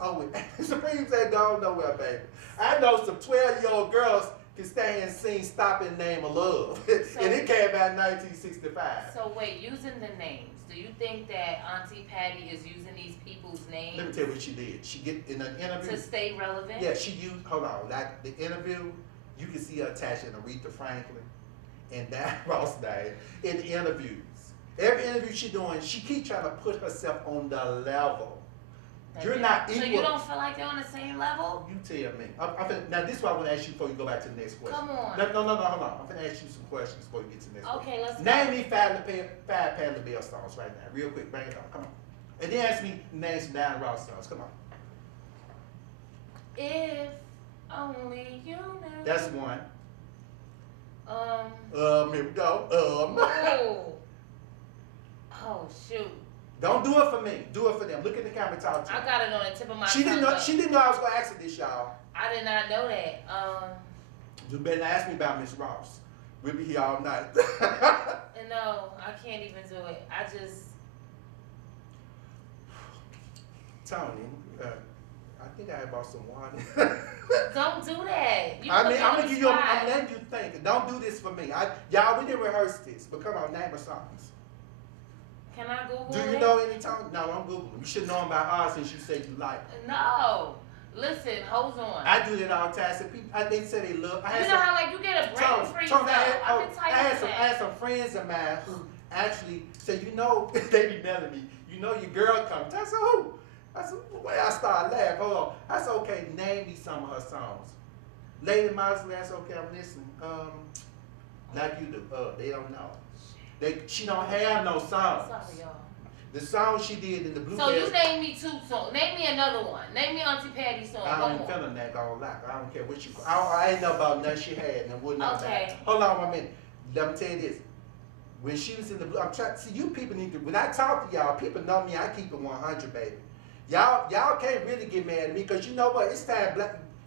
the Supremes ain't gone nowhere, baby. I know some 12-year-old girls can stand and sing "Stop in the Name of Love," So, and it came out in 1965. So wait, using the names, do you think that Auntie Patti is using these people's names? Let me tell you what she did. She get in an interview to stay relevant. Yeah, she used. Hold on, like the interview, you can see her attaching Aretha Franklin and Diana Ross name in the interviews. Every interview she doing, she keep trying to put herself on the level. You're not equal. So you don't feel like they're on the same level? You tell me. Now this is what I want to ask you before you go back to the next question. Come on. No, hold on. I'm going to ask you some questions before you get to the next question. Okay, let's Name go. me five Patti Labelle songs right now. Real quick, bring it on. Come on. And then ask me name some Diana Ross songs. Come on. If only you knew. That's one. Here we go. Oh shoot. Don't do it for me. Do it for them. Look at the camera and talk to me. I got it on the tip of my She tongue. didn't know I was gonna ask her this, y'all. I did not know that. You better not ask me about Miss Ross. We'll be here all night. No, I can't even do it. I just Tony, I think I bought some water. don't do that. You I'm put me on gonna the give you. spot. I'm letting you think. Don't do this for me. Y'all, we didn't rehearse this, but come on, name her songs. Can I Google Do it? you know any song? No, don't Google them. You should know them by heart since you said you like them. No. Listen, hold on. I do that all the time. So people, they say they love. You know how like you get a brain freeze though. I've been I typing had some friends of mine who actually said, you know, they be mad at me. You know your girl coming. I said, who? I said, well, I started laughing. Hold on. I said, okay, name me some of her songs. Lady Mosley, that's okay, I'm listening. Like you do. They don't know. She don't have no songs. Sorry, y'all. The song she did in the Blue So Bells, you name me 2 songs. Name me another one. Name me Auntie Patty's song. I ain't Go on. feeling that gonna lie. I don't care what you. I ain't know about nothing she had and wouldn't know Okay. about. Hold on 1 minute. Let me tell you this. When she was in the blue, I'm trying. See, you people need to. When I talk to y'all, people know me. I keep it 100, baby. Y'all can't really get mad at me because you know what? It's time.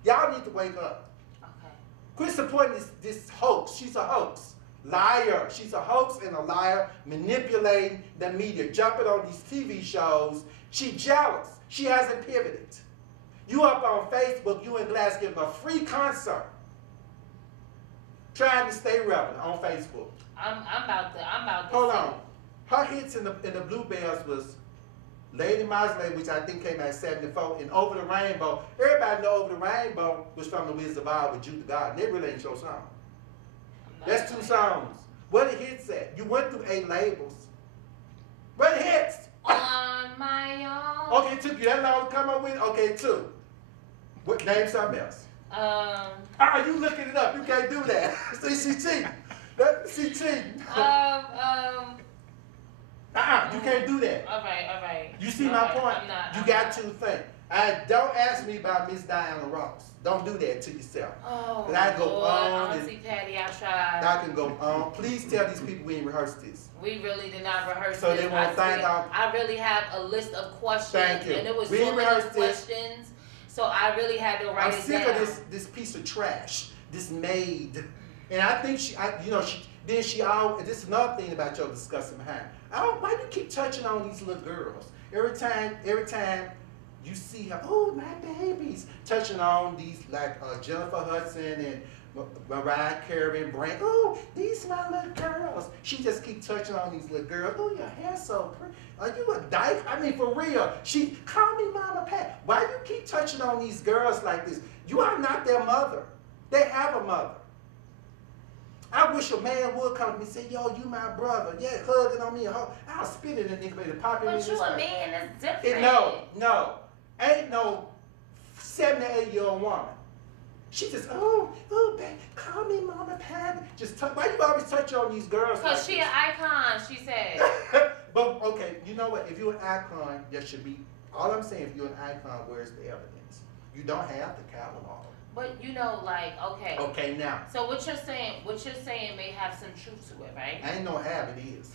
Y'all need to wake up. Okay. Quit supporting this hoax. She's a hoax. Liar. She's a hoax and a liar, manipulating the media, jumping on these TV shows. She jealous. She hasn't pivoted. You up on Facebook, you and Gladys giving a free concert, trying to stay relevant on Facebook. I'm about to. Hold on. Her hits in the Bluebells was Lady Mosley, which I think came out in 74, and Over the Rainbow. Everybody know Over the Rainbow was from the Wizard of Oz with Jude the God. And they really ain't your song. That's 2 songs. Where the hits at? You went through 8 labels. Where the hits? On my own. Okay, it took you that long to come up with it? Okay, 2. What, name something else. You looking it up. You can't do that. See, she cheating. She cheating. You can't do that. All right. You see my point? I'm not. You got to think. Don't ask me about Miss Diana Ross. Don't do that to yourself. Oh, I go Lord, on. Auntie Patty, I tried. I can go on. Please tell these people we ain't rehearsed this. We really did not rehearse So this. they won't find out. I really have a list of questions. Thank you. And it was We so ain't many rehearsed this. questions. So I really had to write I'm it sick down. of this piece of trash, this maid. And I think this is another thing about your discussing behind. Why do you keep touching on these little girls? Every time you see her, oh, my babies, touching on these, like Jennifer Hudson and Mariah, Carey, and Brand. Oh, these my little girls. She just keep touching on these little girls. Oh, your hair's so pretty. Are you a dyke? I mean, for real. She call me Mama Pat. Why you keep touching on these girls like this? You are not their mother. They have a mother. I wish a man would come to me and say, yo, you my brother. Yeah, hugging on me. I'll spit it in the nigga, baby. Pop it in But you a man, it's different. No. Ain't no 78-year-old woman. She just, oh, baby, call me Mama Patty. Why you always touch on these girls? Because like she an icon, she said. But, okay, you know what? If you're an icon, there should be, all I'm saying, if you're an icon, where's the evidence? You don't have the catalog. But you know, like, okay. Okay, now. So what you're saying may have some truth to it, right? I ain't no have it is.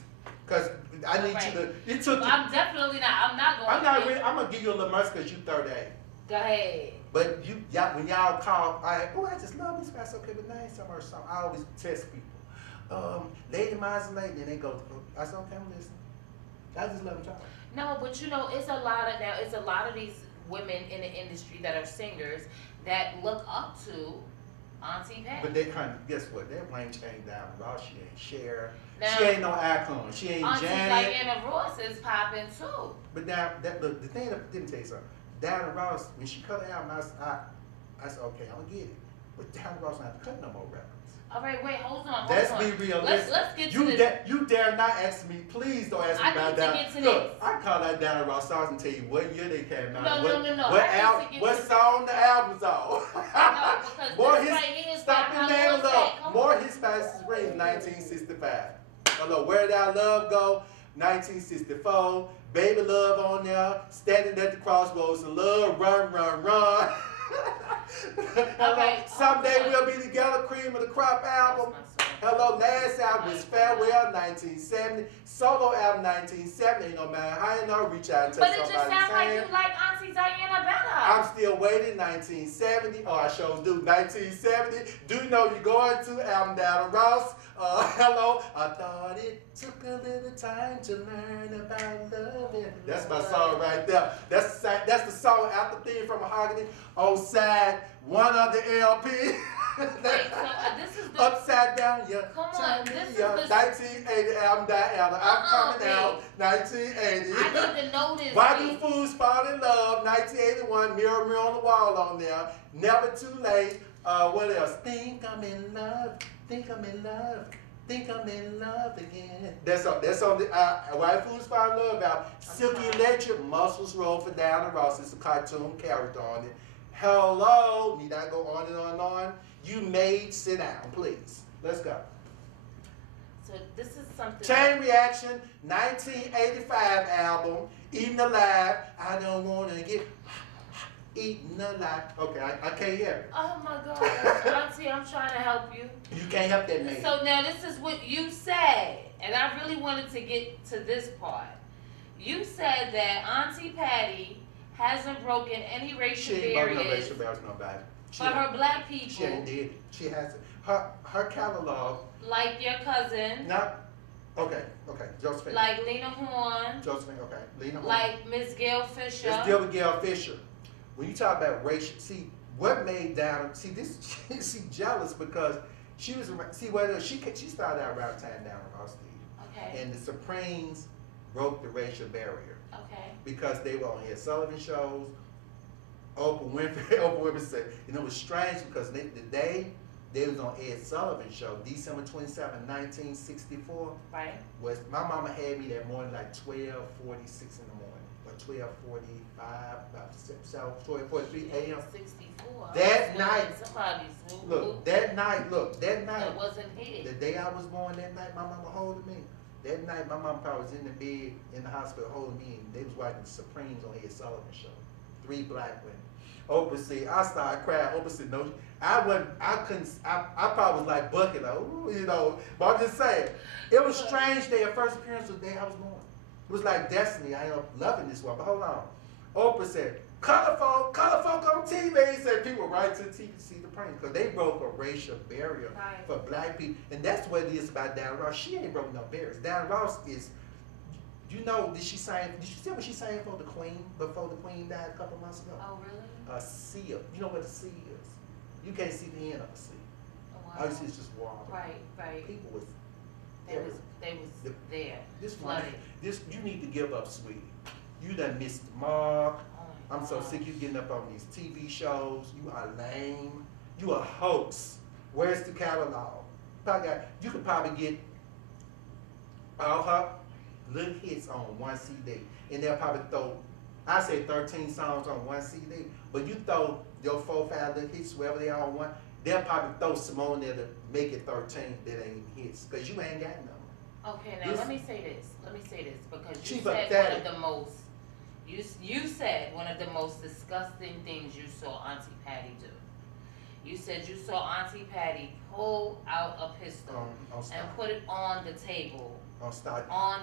Because I need you to, it took you. I'm definitely not, I'm not going to. I'm going to give you a little mercy because you 38. Go ahead. But when y'all call, I just love this guy. Okay, but name some of her song. I always test people. Lady Mosley, then they go, I said, okay, I'm listening. I just love them talk. No, but you know, it's a lot of these women in the industry that are singers that look up to Auntie Pat. But they kind of, guess what? That Wayne chain down Ross. She ain't Cher. Now, She ain't no icon. She ain't Auntie Janet. Diana Ross is popping too. But now, the thing that didn't tell you something. Diana Ross, when she cut it out, I said, okay, I'm gonna get it. But Diana Ross not cut no more records. All right, wait, hold on. Let's be realistic. Let's get to this. You dare not ask me. Please don't ask me about that. Get to Look, this. I call that Diana Ross songs and tell you what year they came out. No. What song the album's on? No, because More this his, right here is stop not it, man. how Look, more his fastest ring, 1965. Hello, Where Did Our Love Go? 1964. Baby Love on there. Standing at the crossroads of love. Run, run, run. Hello, Someday We'll Be Together. Cream of the Crop album. Hello, last album is Farewell, 1970. Solo album, 1970. Ain't no matter how you know, reach out and touch But it somebody's just sounds like hand. you like Auntie Diana better. I'm still waiting, 1970. Oh, I sure do. 1970. Do you know you're going to album Diana Ross? Hello. I thought it took a little time to learn about loving. That's my song right there. That's the song after theme from Mahogany on side one of the LP. Wait, so this is the Upside Down, yeah. Come on, this is the 1980 album Diana. I'm coming out, 1980. I need to know this. Why Do Fools Fall in Love, 1981, Mirror, Mirror on the Wall on there. Never Too Late. What else? Think I'm in love, think I'm in love, think I'm in love again. That's on the Why Do Fools Fall in Love album. Silky Electric, Muscles Roll for Diana Ross. It's a cartoon character on it. Hello, need I go on and on and on? You made, sit down, please. Let's go. So this is something. Chain Reaction, 1985 album, Eating Alive. I don't want to get eaten alive. Okay, I can't hear it. Oh my God, Auntie, I'm trying to help you. You can't help that man. So now this is what you said, and I really wanted to get to this part. You said that Auntie Patti hasn't broken any racial She ain't broken no barriers racial barriers, nobody. for her black people. She ain't did it. She hasn't. Her catalog. Like your cousin. Not. Okay. Josephine. Like Lena Horne. Josephine. Okay. Lena Horne. Like Miss Gail Fisher. Let's deal with Gail Fisher. When you talk about racial, see what made Diana. See this. She jealous because she was. See whether she started out around the time Diana Ross did. Okay. And the Supremes broke the racial barrier. Okay. Because they were on Ed Sullivan shows. Oprah Winfrey said, you know, it was strange because the day they was on Ed Sullivan show, December 27, 1964. Right. Was my mama had me that morning like 12:46 in the morning, or 12:45, about 12:43 a.m. 64. That night. Somebody's Look, that night. That wasn't here. The day I was born, that night, my mama holding me. That night, my mom probably was in the bed in the hospital holding me, and they was watching the Supremes on Ed Sullivan show. 3 black women. Oprah said, I started crying. Oprah said, no, I probably was like bucking, like, ooh, you know. But I'm just saying, it was strange day. Her first appearance was the day I was born. It was like destiny. I ended up loving this one. But hold on. Oprah said, color folk on TV. He said people right to TV to see the prank because they broke a racial barrier for black people. And that's what it is about Diana Ross. She ain't broken no barriers. Diana Ross is, you know, did you see what she sang for the Queen before the Queen died a couple months ago? Oh, really? A sea. You know what a sea is? You can't see the end of a sea. Oh, wow. All you see is just water. Right. People was They was there. This flooded. you need to give up, sweetie. You done missed the mark. Oh, I'm so sick you getting up on these TV shows. You are lame. You a hoax. Where's the catalog? You could probably get all her little hits on one CD. And they'll probably throw, I say 13 songs on one CD. But you throw your 4 or 5 little hits, wherever they are on one, they'll probably throw some on there to make it 13 that ain't hits. Because you ain't got none. Okay, now let me say this. Because you She's said pathetic. one of the most, you said one of the most disgusting things you saw Auntie Patti do. You said you saw Auntie Patti pull out a pistol and put it on the table. On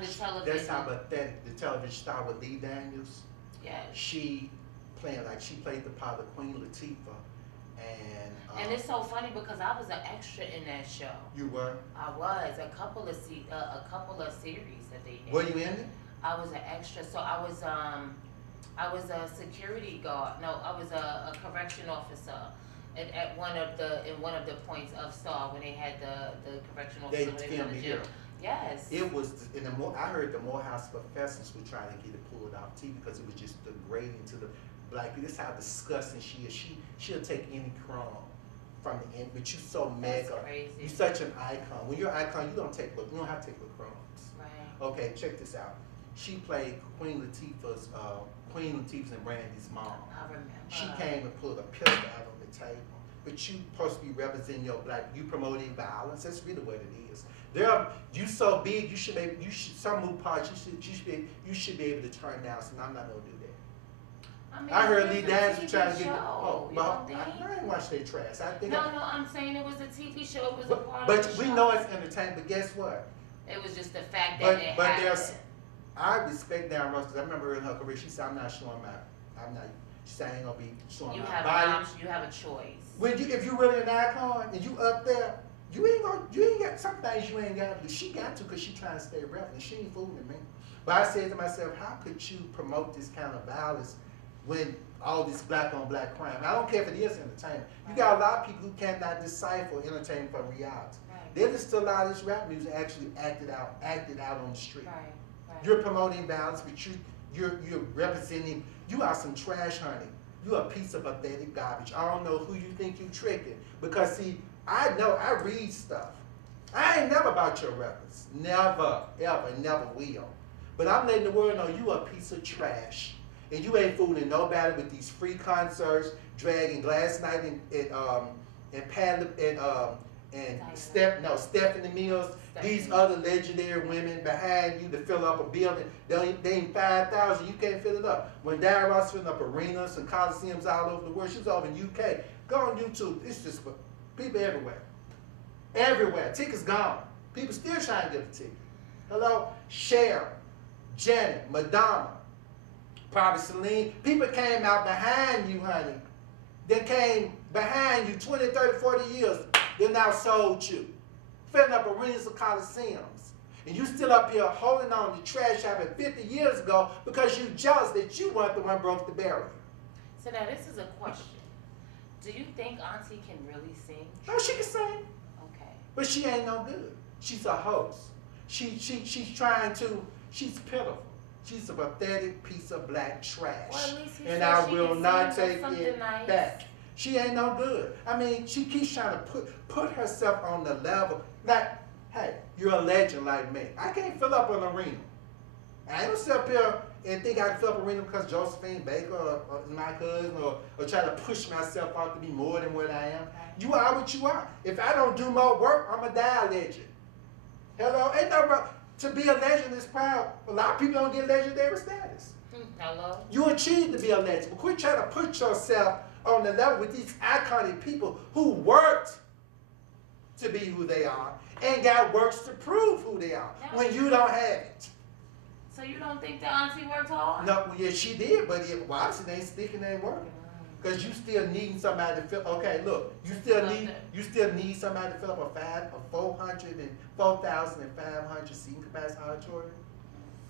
the television. That's how pathetic the television star with Lee Daniels. Yes. She played the part of Queen Latifah. And it's so funny because I was an extra in that show. You were? I was. A couple of series that they had. Were you in it? I was an extra. So I was a security guard. No, I was a correction officer at one of the points of Saw when they had the correctional They facility filmed in it the here. jail. Yes. It was, I heard the Morehouse professors were trying to get it pulled off TV because it was just degrading to the black people. This is how disgusting she is. She'll take any crumb from the end, but you so That's mega. crazy. You're such an icon. When you're an icon, you don't have to take little crumbs. Right. Okay, check this out. She played Queen Latifah's and Brandy's mom. I remember. She came and pulled a pistol out on the table. But you supposed to be representing your black. You promoting violence. That's really what it is. You so big. You should some move parts. You should be able to turn down. So I'm not gonna do that. I heard Lee Dance was trying to get. I didn't watch their trash. No, I'm saying it was a TV show. It was a part of But the we show. know it's entertainment. But guess what? It was just the fact that it happened. I respect Darren Russell because I remember in her career she said, She said, I ain't gonna be showing my body. You have a choice. If you really an icon and you up there, you ain't got some things you ain't got to do. She got to because she trying to stay relevant. She ain't fooling me. But I said to myself, how could you promote this kind of violence when all this black on black crime? I don't care if it is entertainment. You got a lot of people who cannot decipher entertainment from reality. Right. They listen to a lot of this rap music actually acted out on the street. Right. You're promoting violence, but you're representing. You are some trash, honey. You a piece of pathetic garbage. I don't know who you think you tricking. Because see, I know, I read stuff. I ain't never about your records. Never, ever, never will. But I'm letting the world know you a piece of trash. And you ain't fooling nobody with these free concerts, dragging Gladys Knight and Stephanie Mills, these other legendary women behind you to fill up a building. They ain't 5,000, you can't fill it up. When Darren Ross filling up arenas and coliseums all over the world, she was over in UK. Go on YouTube, it's just people everywhere. Everywhere, tickets gone. People still trying to get a ticket. Hello? Cher, Janet, Madonna, probably Celine. People came out behind you, honey. They came behind you 20, 30, 40 years. They now sold you. Filling up arenas of coliseums. And you still up here holding on to trash happened 50 years ago because you jealous that you weren't the one broke the barrier. So now this is a question. Do you think Auntie can really sing? No, she can sing. Okay. But she ain't no good. She's a host. She's trying to, she's pitiful. She's a pathetic piece of black trash. Well, at least and I will not take it back. She ain't no good. I mean, she keeps trying to put herself on the level. Like, hey, you're a legend like me. I can't fill up an arena. I ain't gonna sit up here and think I can fill up an arena because Josephine Baker or my cousin or try to push myself out to be more than what I am. You are what you are. If I don't do more work, I'm a die legend. Hello? Ain't no wrong. To be a legend is proud. A lot of people don't get legendary status. Hello? You achieved to be a legend. But quit trying to put yourself on the level with these iconic people who worked to be who they are and got works to prove who they are when you don't have it. So you don't think that Auntie worked hard? No, well, yeah, she did, but obviously they ain't sticking, they ain't working. Because you still need somebody to fill. Okay, look, you still need somebody to fill up a 4,500 seating capacity auditorium.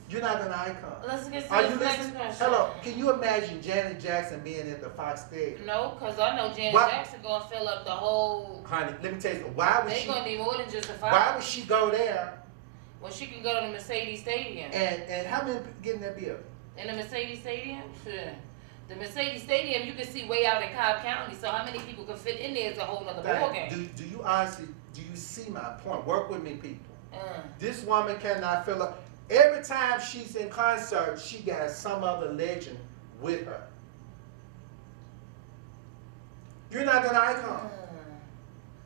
You're not an icon. Let's get to Are this you next listening? question. Hello, can you imagine Janet Jackson being at the Fox Stadium? No, because I know Janet Jackson gonna fill up the whole. Honey, let me tell you, why would they she? Gonna need more than just a five. Why would she go there? Well, she can go to the Mercedes Stadium. And how many people get in that building? In the Mercedes Stadium? Sure. The Mercedes Stadium you can see way out in Cobb County, so how many people can fit in there is a whole nother ballgame. Do you honestly, do you see my point? Work with me, people. This woman cannot fill up. Every time she's in concert, she got some other legend with her. You're not an icon.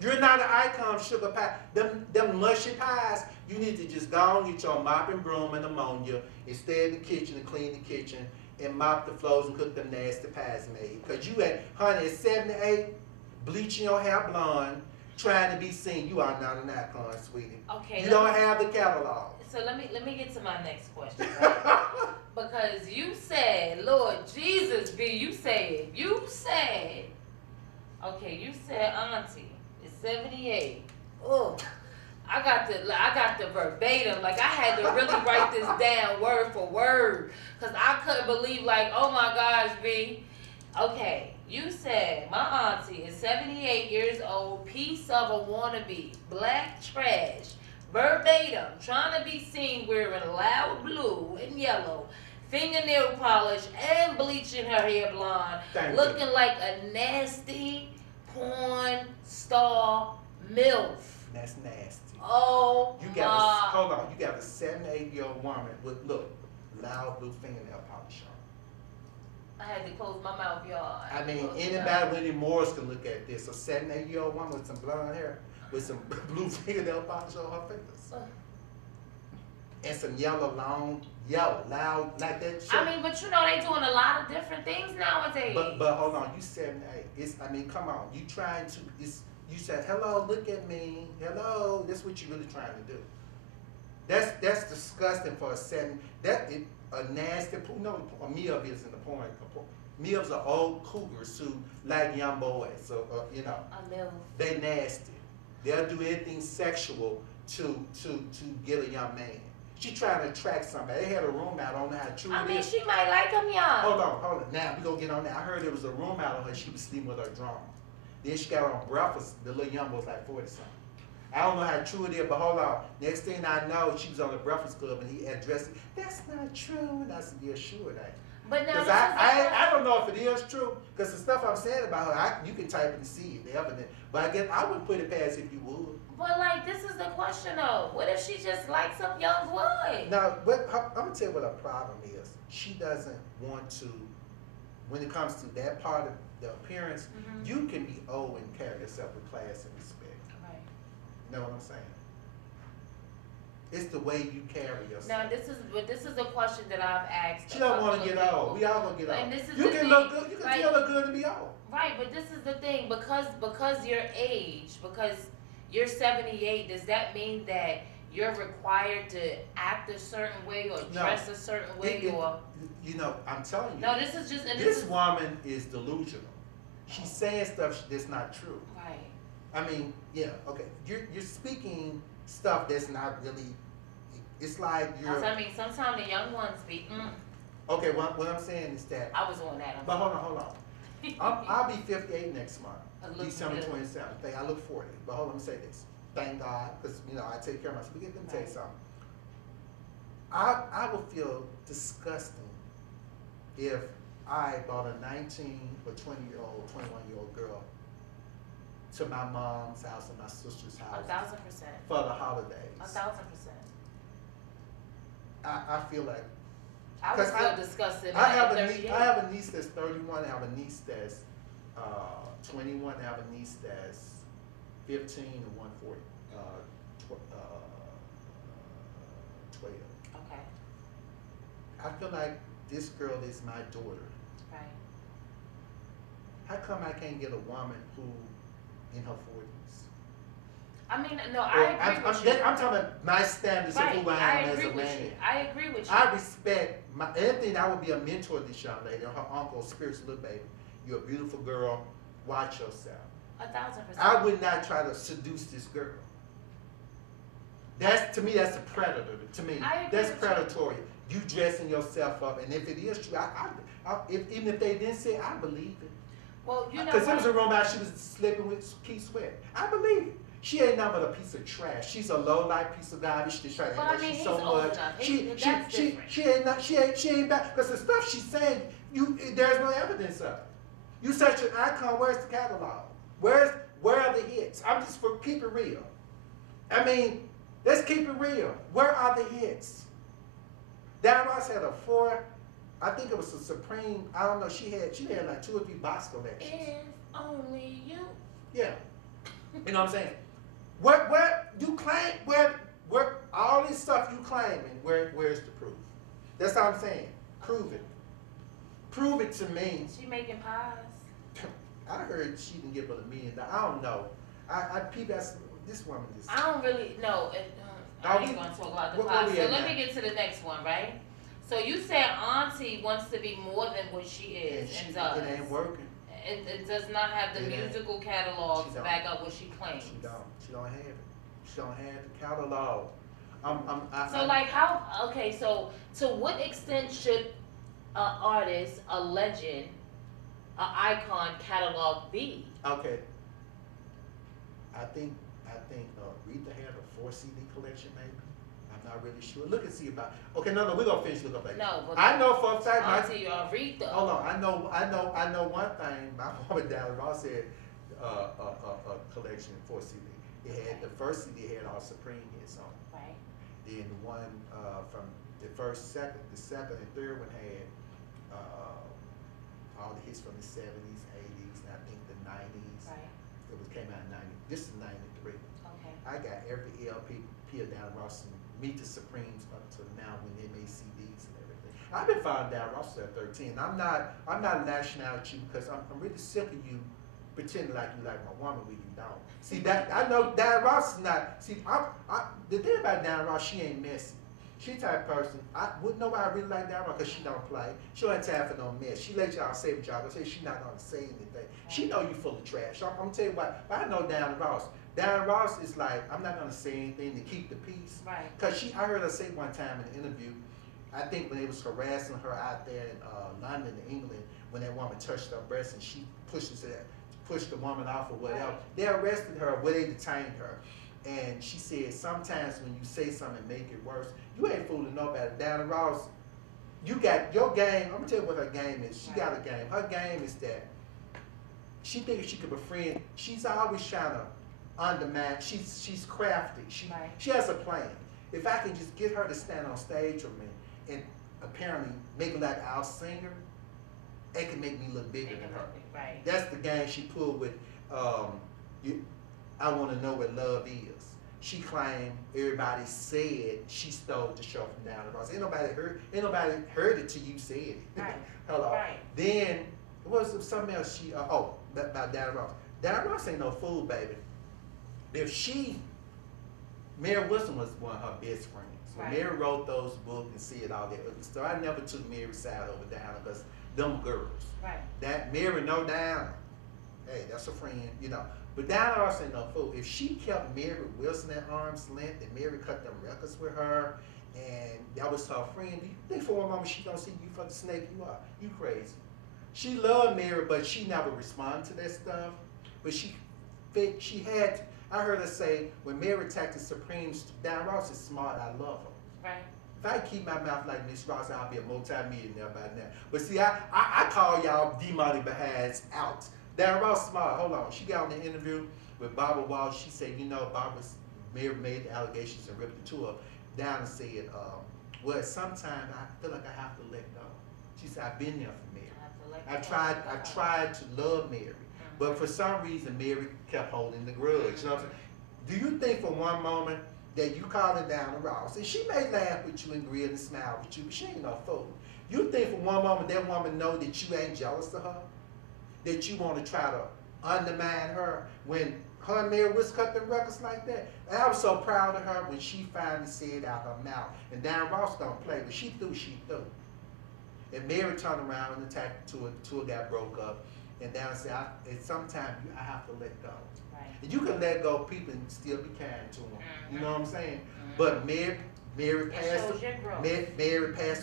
You're not an icon, sugar pie. Them mushy pies, you need to just go on, get your mop and broom and ammonia and stay in the kitchen and clean the kitchen and mop the floors and cook them nasty pies made. Because you honey, at 78, bleaching your hair blonde, trying to be seen. You are not an icon, sweetie. Okay. You don't have the catalog. So let me get to my next question, right? Because you said, Lord Jesus, B, you said, okay, you said Auntie is 78. Oh, I got the verbatim. Like I had to really write this down word for word, cause I couldn't believe, like, oh my gosh, B, Okay, you said my auntie is 78 years old, piece of a wannabe, black trash, verbatim, trying to be seen wearing loud blue and yellow, fingernail polish, and bleaching her hair blonde, looking like a nasty porn star MILF. That's nasty. Oh, hold on. You got a 78-year-old woman with, look, loud blue fingernail polish on. I had to close my mouth, y'all. I mean, anybody with any morals can look at this. A 78-year-old woman with some blonde hair, with some blue fingernail polish on her fingers. And some loud, like that shit. I mean, but you know, they doing a lot of different things nowadays. But hold on, you 78. Come on. You trying to, you said, hello, look at me. Hello, that's what you're really trying to do. That's disgusting for a 7. A nasty, no, a MILF isn't the point. MILFs are old cougars who like young boys. So, you know, they nasty. They'll do anything sexual to get a young man. She trying to attract somebody. They had a room out. I don't know how true I it mean, is. she might like him young. Hold on. Now, we going to get on that. I heard there was a room out on her. She was sleeping with her drama. Then she got on breakfast. The little young boy was like 40-something. I don't know how true it is, but hold on. Next thing I know, she was on the Breakfast Club and he addressed it. That's not true. And I said, yeah, sure it ain't. But now, I don't know if it is true, because the stuff I'm saying about her, you can type and see it, the evidence. But I guess I wouldn't put it past if you would. But like, this is the question though. What if she just likes some young boy? Now, I'm gonna tell you what her problem is. She doesn't want to. When it comes to that part of the appearance, you can be old and carry yourself with class and respect. Right. You know what I'm saying? It's the way you carry yourself. Now this is a question that I've asked. She don't want to get old. We all gonna get old. And this is you can look good. You can still look good and be old. Right, but this is the thing, because your age, because you're 78, does that mean that you're required to act a certain way or dress a certain way or? You know, I'm telling you. No, this is just. This woman is delusional. She's saying stuff that's not true. Right. I mean, yeah, okay. You're speaking stuff that's not really. It's like you're. I mean, sometimes the young ones speak. Okay, what I'm saying is that. I was on that. But hold on. I'll be 58 next month. December 27th. I look 40. But hold on, let me say this. Thank God, because you know I take care of myself. Let me tell you something. I would feel disgusting if I bought a 19 or 20-year-old, 21-year-old girl to my mom's house and my sister's house. 1,000%. For the holidays. 1,000%. I feel like. I would feel disgusted. I have a niece that's 31. I have a niece that's 21. I have a niece that's 15 and 140. 12. Okay. I feel like this girl is my daughter. Right. How come I can't get a woman who in her 40s? I mean, no, I agree with you. I'm talking about my standards of who I am as a man. I agree with you. I respect anything. I would be a mentor to this young lady or her uncle, spiritual little baby. You're a beautiful girl. Watch yourself. 1,000%. I would not try to seduce this girl. To me, that's a predator. To me, that's predatory. You dressing yourself up, and if it is true, even if they didn't say it, I believe it. Well, you know, because there was a rumor she was sleeping with Keith Sweat. I believe it. She ain't nothing but a piece of trash. She's a low life piece of garbage. She's trying to he's so much. She ain't bad because the stuff she's saying, there's no evidence of it. You such an icon. Where's the catalog? Where are the hits? I'm just for keep it real. I mean, let's keep it real. Where are the hits? Diana Ross had a 4. I think it was a Supreme. I don't know. She had like 2 or 3 box collections. If only you. Yeah. You know what I'm saying? Where you claim where all this stuff you claiming? Where's the proof? That's all I'm saying. Prove it. Prove it to me. She making pies. I heard she didn't give her $1 million. I don't know. This woman is. I don't really know. I ain't gonna talk about the pies. So let me get to the next one, right? So you said Auntie wants to be more than what she is and does. It ain't working. It does not have the musical catalog to back up what she claims. She don't. She don't have it. She don't have the catalog. So to what extent should an artist, a legend, icon catalog be? Okay. I think Rita had a 4 CD collection maybe. I'm not really sure. Look and see about. Okay, no, we're gonna finish looking up later. No, but I know for a fact. Auntie Rita. Hold on, I know one thing. My mama Dallas Ross had a collection 4 CD. It had the first CD had all Supreme hits on it. Right. Then the one from the second and third one had all the hits from the 70s, 80s, and I think the 90s. Right. It came out in 90. This is 93. Okay. I got every LP down Ross and Meet the Supremes up to now when they made CDs and everything. I've been following Down Ross at 13. I'm not lashing out at you because I'm really sick of you pretending like you like my woman when you don't. See that I know Down Ross is not. See, the thing about Down Ross, she ain't messy. She type person. I wouldn't know why I really like Down Ross because she don't play. She don't have time for no mess. She let y'all say what y'all gonna say. She not gonna say anything. She know you full of trash. I'm gonna tell you why. But I know Down Ross. Down Ross is like, I'm not gonna say anything to keep the peace. Right. Cause I heard her say one time in an interview, I think when they was harassing her out there in London, England, when that woman touched her breast and she pushed the woman off or whatever. Right. They arrested her, well they detained her. And she said sometimes when you say something and make it worse, you ain't fooling nobody. Down Ross, you got your game. I'm gonna tell you what her game is. She got a game. Her game is that she thinks she could befriend. She's always trying to undermine. She's crafty. She has a plan. If I can just get her to stand on stage with me and apparently make me like our singer, it can make me look bigger than her. Right. That's the game she pulled with I Want to Know What Love Is. She claimed everybody said she stole the show from Down Ross. Ain't nobody heard it till you said it. Right. Hello. Right. Then what was something else she about Down Ross. Down Ross ain't no fool, baby. Mary Wilson was one of her best friends. When Mary wrote those books and said all that other stuff, I never took Mary's side over Down because them girls. Right. That Mary no Down. Hey, that's a friend, you know. But Down Ross ain't no fool. If she kept Mary Wilson at arm's length and Mary cut them records with her and that was her friend, do you think for one moment she don't see you for the snake you are? You crazy. She loved Mary, but she never responded to that stuff. But she had, I heard her say, when Mary attacked the Supremes, Down Ross is smart, I love her. Right. If I keep my mouth like Miss Ross, I'll be a multi-millionaire by now. But see, I call y'all D-Money behinds out. Down Ross smart, hold on. She got on the interview with Barbara Walsh. She said, you know, Mary made the allegations and ripped the two up. Down and said, well, sometimes I feel like I have to let go. She said, I've been there for Mary. I've tried to love Mary. But for some reason, Mary kept holding the grudge. You know what I'm saying? Do you think for one moment that you calling Down Ross, and she may laugh with you and grin and smile with you, but she ain't no fool. You think for one moment that woman know that you ain't jealous of her? That you want to try to undermine her when her and Mary was cut the records like that? And I was so proud of her when she finally said out her mouth. And Down Ross don't play, but she threw. And Mary turned around and attacked the two got broke up. And Down said, sometimes I have to let go. Right. And you can let go of people and still be kind to them. You know what I'm saying? But Mary passed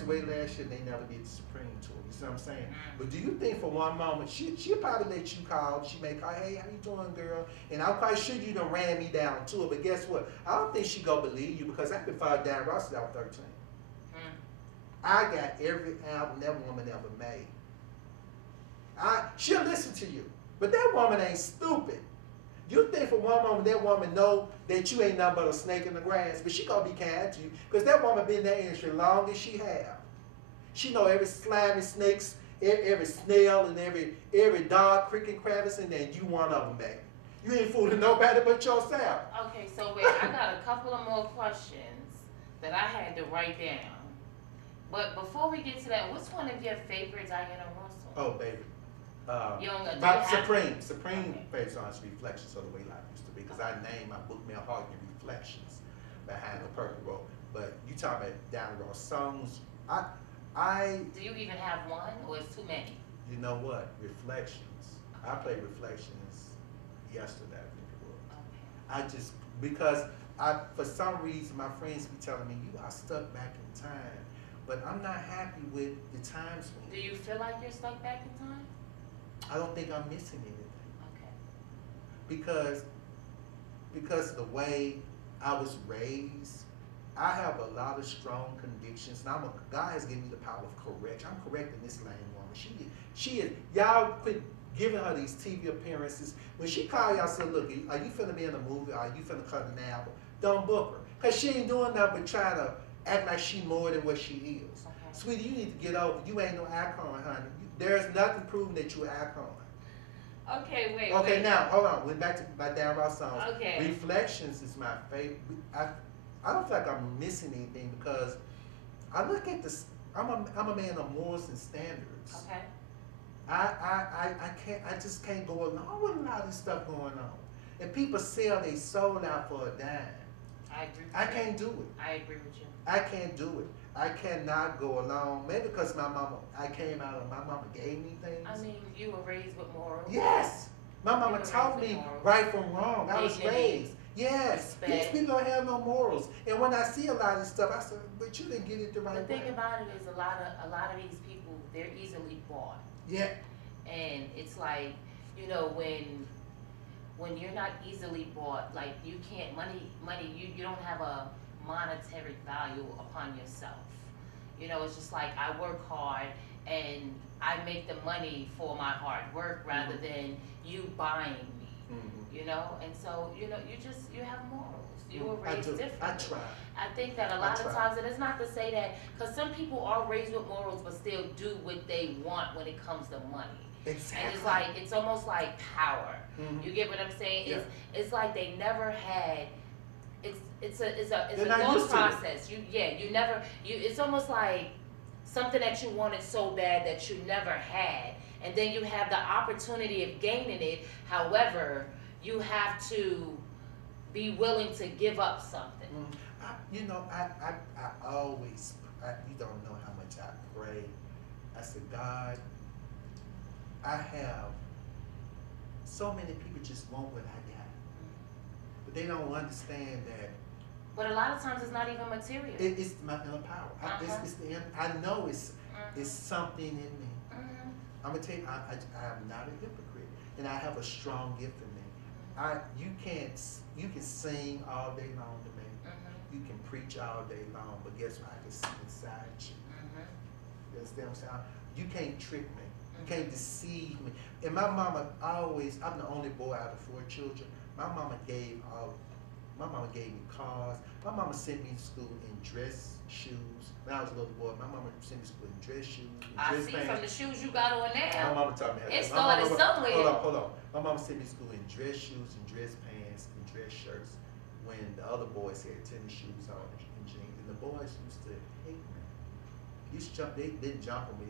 away last year and they never did the Supreme to her. You see what I'm saying? But do you think for one moment, she'll probably let you call, she may call, hey, how you doing, girl? And I'm quite sure you done ran me down to it, but guess what? I don't think she gonna believe you because I've been following Down Ross since I was 13. I got every album that woman ever made. She'll listen to you, but that woman ain't stupid. You think for one moment that woman know that you ain't nothing but a snake in the grass, but she gonna be kind to you because that woman been in that industry long as she have. She know every slimy snakes, every snail, and every dog, cricket, crevice, and then you one of them, baby. You ain't fooling nobody but yourself. Okay, so wait, I got a couple of more questions that I had to write down. But before we get to that, what's one of your favorite Diana Ross songs? Oh, baby. Supreme favorite song is Reflections of the Way Life Used to Be, because I named my book Malehogany Reflections behind the purple robe. But you talking about Down Ross songs, do you even have one, or it's too many? You know what? Reflections. I played Reflections yesterday, I think it was. Okay. Because for some reason, my friends be telling me, you are stuck back in time. But I'm not happy with the times. Do you feel like you're stuck back in time? I don't think I'm missing anything. Okay. Because the way I was raised, I have a lot of strong convictions. And God has given me the power of correction. I'm correcting this lame woman. She is. Y'all quit giving her these TV appearances. When she call y'all, say, look, are you finna be in a movie? Are you finna cut an album? Don't book her. Because she ain't doing nothing but trying to act like she more than what she is. Okay. Sweetie, you need to get over. You ain't no icon, honey. There's nothing proving that you're an icon. Okay, wait. Okay, wait. now, hold on. Went back to my Dan Ross songs. Okay. Reflections is my favorite. I don't feel like I'm missing anything because I look at this. I'm a man of morals and standards. Okay. I just can't go along with a lot of this stuff going on. And people sell their soul out for a dime. I agree with I you. can't do it. I agree with you. I can't do it. I cannot go along. Maybe because my mama gave me things. I mean, you were raised with morals. Yes. My mama taught me right from wrong. I was raised. Yes. Respect. These people don't have no morals. And when I see a lot of this stuff, I said, but you didn't get it the right way. The thing about it is a lot of these people, they're easily bought. Yeah. And it's like, you know, when you're not easily bought, like you can't you don't have a monetary value upon yourself. You know, it's just like I work hard and I make the money for my hard work rather than you buying me. You know, and so you have morals. You were raised differently. I try. I think that a lot of times, and it's not to say that, because some people are raised with morals but still do what they want when it comes to money. Exactly. And it's like, it's almost like power. You get what I'm saying? Yeah. It's like they never had. It's a They're not thought used to it. process. It's almost like something that you wanted so bad that you never had, and then you have the opportunity of gaining it. However, you have to be willing to give up something. I always, you don't know how much I pray. I said, God, I have so many people just want what I got, but they don't understand that. But a lot of times it's not even material. It's my inner power. I know it's something in me. I'm gonna tell you, I am not a hypocrite, and I have a strong gift in me. You can sing all day long to me. You can preach all day long, but guess what? I can see inside you. You understand what I'm saying? You can't trick me. You can't deceive me. And my mama always, I'm the only boy out of 4 children. My mama gave me cars. My mama sent me to school in dress shoes. When I was a little boy, my mama sent me to school in dress shoes, and dress pants. From the shoes you got on now. My mama taught me how to. It started somewhere. Hold on. My mama sent me to school in dress shoes and dress pants and dress shirts when the other boys had tennis shoes on and jeans. And the boys used to hate me. They didn't jump on me.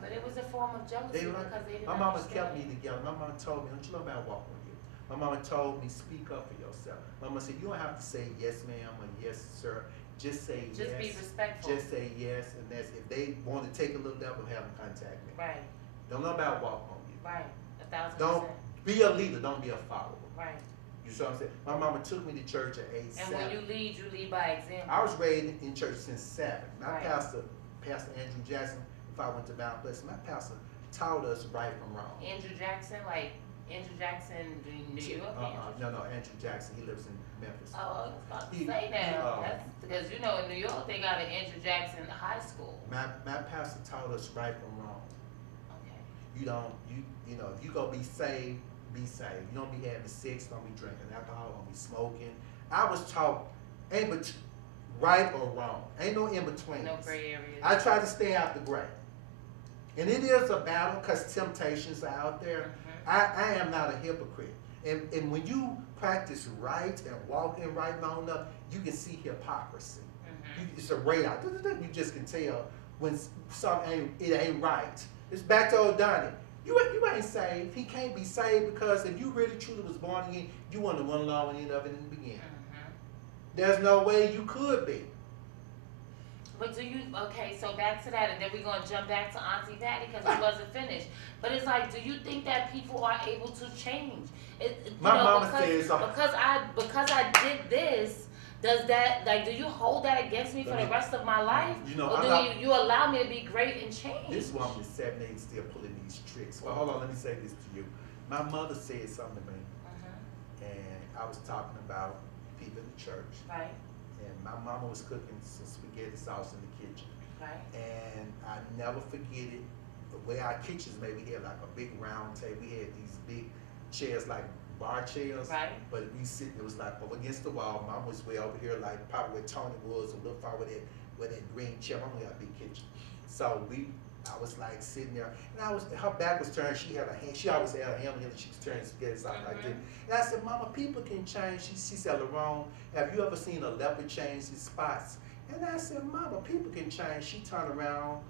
But it was a form of jealousy because they didn't My mama understand. kept me together. My mama told me, don't you know about walk on you? My mama told me, speak up for yourself. My mama said, you don't have to say yes ma'am or yes sir. Just say yes. Just be respectful. Just say yes, and that's if they want to take a little devil, have them contact me. Right. Don't know about walk on you. Right. 1,000%. Don't be a leader. Don't be a follower. Right. You see what I'm saying? My mama took me to church at age 7. And when you lead by example. I was raised in church since 7. My Right. Pastor Andrew Jackson, if I went to Mount Pleasant, my pastor taught us right from wrong. Andrew Jackson, like Andrew Jackson, New York? No, Andrew Jackson. He lives in Memphis. Oh, I was about to say that. That's because, in New York, they got an Andrew Jackson high school. My pastor taught us right from wrong. Okay. You don't, if you go be saved, be saved. You don't be having sex, don't be drinking alcohol, don't be smoking. I was taught, ain't but right or wrong. Ain't no in between. No gray areas. I try to stay out the gray. And it is a battle because temptations are out there. I am not a hypocrite. And when you practice right and walk in right long enough, you can see hypocrisy. It's a radar. You just can tell when something ain't right. It's back to old Donnie. You ain't saved. He can't be saved because if you really truly was born again, you wouldn't have won along with any of it in the beginning. There's no way you could be. But okay, so back to that, and then we're going to jump back to Auntie Patty because it wasn't finished. But it's like, do you think that people are able to change? My mama says... Because I did this, does that, like, do you hold that against me for the rest of my life? Or do you allow me to be great and change? This woman is 7 8 still pulling these Well, hold on, let me say this to you. My mother said something to me, and I was talking about people in the church. Right. And my mama was cooking some spaghetti sauce in the kitchen. Right. And I never forget it. The way our kitchens made, we had like a big round table. We had these big chairs, like bar chairs. Right. But we sit, it was like over against the wall. Mom was way over here, like probably where Tony was, a little far with that green chair. Mama got a big kitchen. So I was like sitting there, and her back was turned. She had a hand. She always had a hand on her. She was turning spaghetti sauce like this. And I said, Mama, people can change. She said, Lerone, have you ever seen a leopard change his spots? And I said, Mama, people can change. She turned around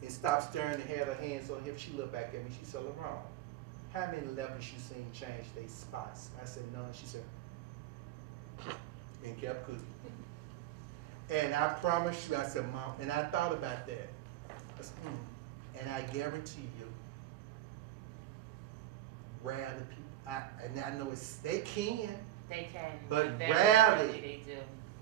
and stopped staring and had her hands on him. She looked back at me. She said, Lerone, how many leopards you seen change their spots? I said, none. She said, and kept cooking. And I promise you, I said, Mom, and I thought about that. I said, and I guarantee you, rarely people, and I know they can. They can. But very rarely they do.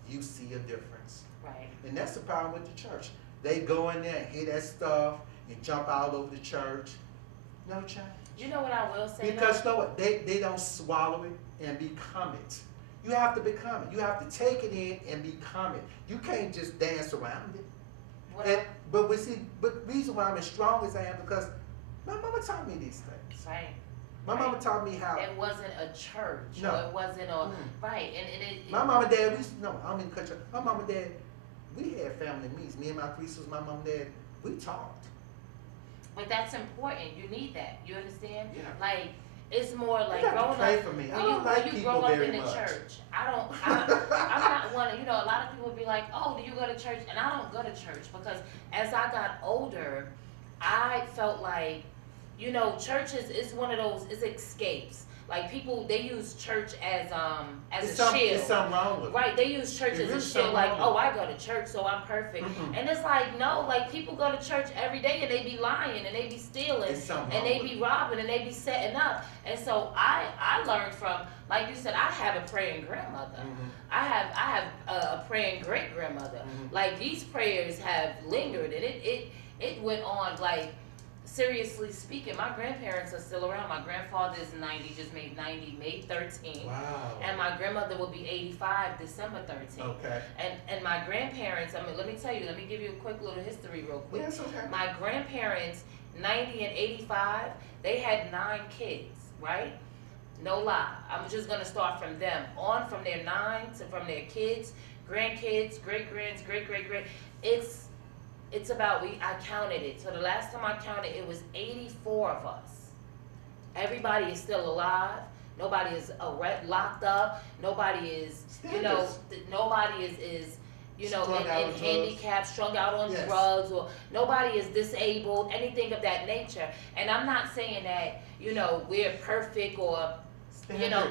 You see a difference. Right. And that's the problem with the church. They go in there and hear that stuff and jump all over the church. No change. You know what I will say? Because you know what? They don't swallow it and become it. You have to become it. You have to take it in and become it. You can't just dance around it. But the reason why I'm as strong as I am because my mama taught me these things. Right. My mama taught me how. It wasn't a church. No. Or it wasn't a right. And my mom and dad. I'm in the country. My mom and dad. We had family meetings. Me and my 3 sisters. My mom and dad. We talked. But that's important. You need that. You understand? Yeah. Like it's more like you growing pray up. for me. When you grow up in the much. church, I'm not one. You know, a lot of people be like, "Oh, do you go to church?" And I don't go to church because as I got older, I felt like, you know, church is one of those escapes. Like people, they use church as a shield. There's something wrong with it. Right, they use church as a shield. Like, oh, I go to church, so I'm perfect. And it's like, no, like people go to church every day and they be lying and they be stealing and they be robbing and they be setting up. And so I learned from, like you said, I have a praying grandmother. I have a praying great grandmother. Like these prayers have lingered and it went on like. Seriously speaking, my grandparents are still around. My grandfather is 90, just made 90, May 13th. Wow. And my grandmother will be 85, December 13th. Okay. And my grandparents, I mean, let me tell you, let me give you a quick little history real quick. Yes, okay. My grandparents, 90 and 85, they had 9 kids, right? No lie. I'm just going to start from them. On from their 9 to from their kids, grandkids, great-grands, great-great-great. It's about, I counted it. So the last time I counted, it was 84 of us. Everybody is still alive. Nobody is locked up. Nobody is, you know, nobody is you know, in handicapped, strung out on drugs, or nobody is disabled, anything of that nature. And I'm not saying that, you know, we're perfect or, you know,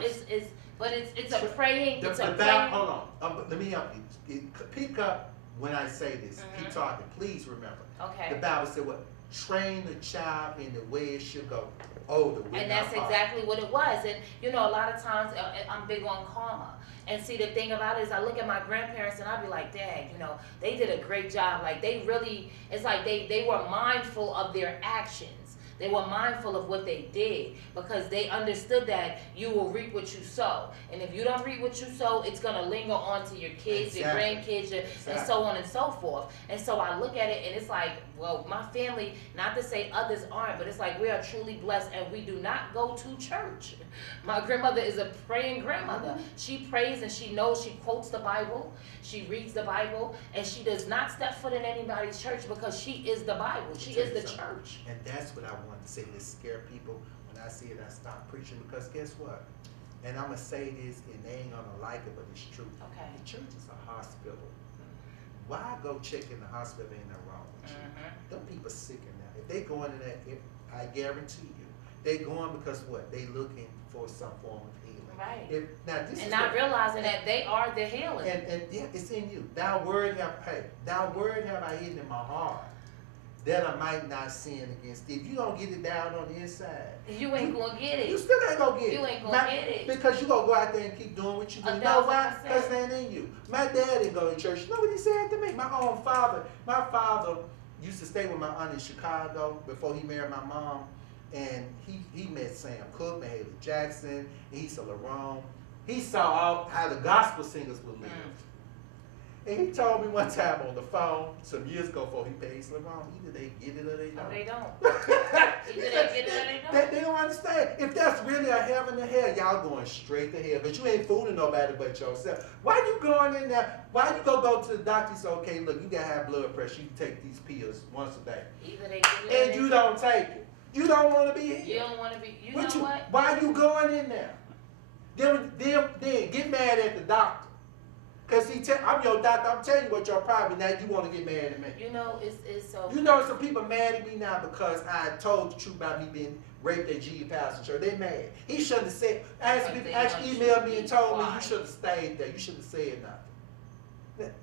but it's a praying, it's a praying. Hold on, let me help you. Pick up. When I say this, keep talking. Please remember. Okay. The Bible said what? Train the child in the way it should go. Oh, the way. And that's exactly what it was. And you know, a lot of times I'm big on karma. And see, the thing about it is, I look at my grandparents and I be like, Dad, you know, they did a great job. Like they really, it's like they were mindful of their actions. They were mindful of what they did because they understood that you will reap what you sow. And if you don't reap what you sow, it's going to linger on to your kids, your grandkids, and so on and so forth. And so I look at it and it's like, well, my family, not to say others aren't, but it's like we are truly blessed and we do not go to church. My grandmother is a praying grandmother. She prays and she knows, she quotes the Bible, she reads the Bible, and she does not step foot in anybody's church because she is the Bible. She is the church. And that's what I want to say to scare people. When I see it, I stop preaching because guess what? And I'm going to say this, and they ain't going to like it, but it's true. Okay. The church is a hospital. Why go check in the hospital? Ain't nothing wrong with you. Them people sick in there. If they go into that, I guarantee you, they going because what? They looking for some form of healing. Right. And not realizing that they are the healing. And yeah, it's in you. Thy word have I hidden in my heart, that I might not sin against thee. If you don't get it down on the inside, you ain't gonna get it. You still ain't gonna get it. You ain't gonna get it. Because you gonna go out there and keep doing what you do. You know why? Because it ain't in you. My dad didn't go to church. You know what he said to me? My father used to stay with my aunt in Chicago before he married my mom. and he met Sam Cooke, met Haley Jackson, and he saw Lerone. He saw how the gospel singers would live. And he told me one time on the phone, some years ago before he pays Lerone, either they get it or they don't. No, they don't. Either they get it or they don't. They don't understand. If that's really a heaven and hell, y'all going straight to hell. But you ain't fooling nobody but yourself. Why you going in there? Why you go to the doctor and say, okay, look, you got high blood pressure. You can take these pills once a day. Either they get it and you don't take it. You don't want to be here. You don't want to be. You know what? Why you going in there? Then get mad at the doctor. Because I'm your doctor, I'm telling you what your problem is. Now you want to get mad at me. You know, it's so... You know, some people mad at me now because I told the truth about me being raped at G. Pastor Church. They mad. He shouldn't have said, actually emailed me and told me you should have stayed there. You shouldn't have said nothing.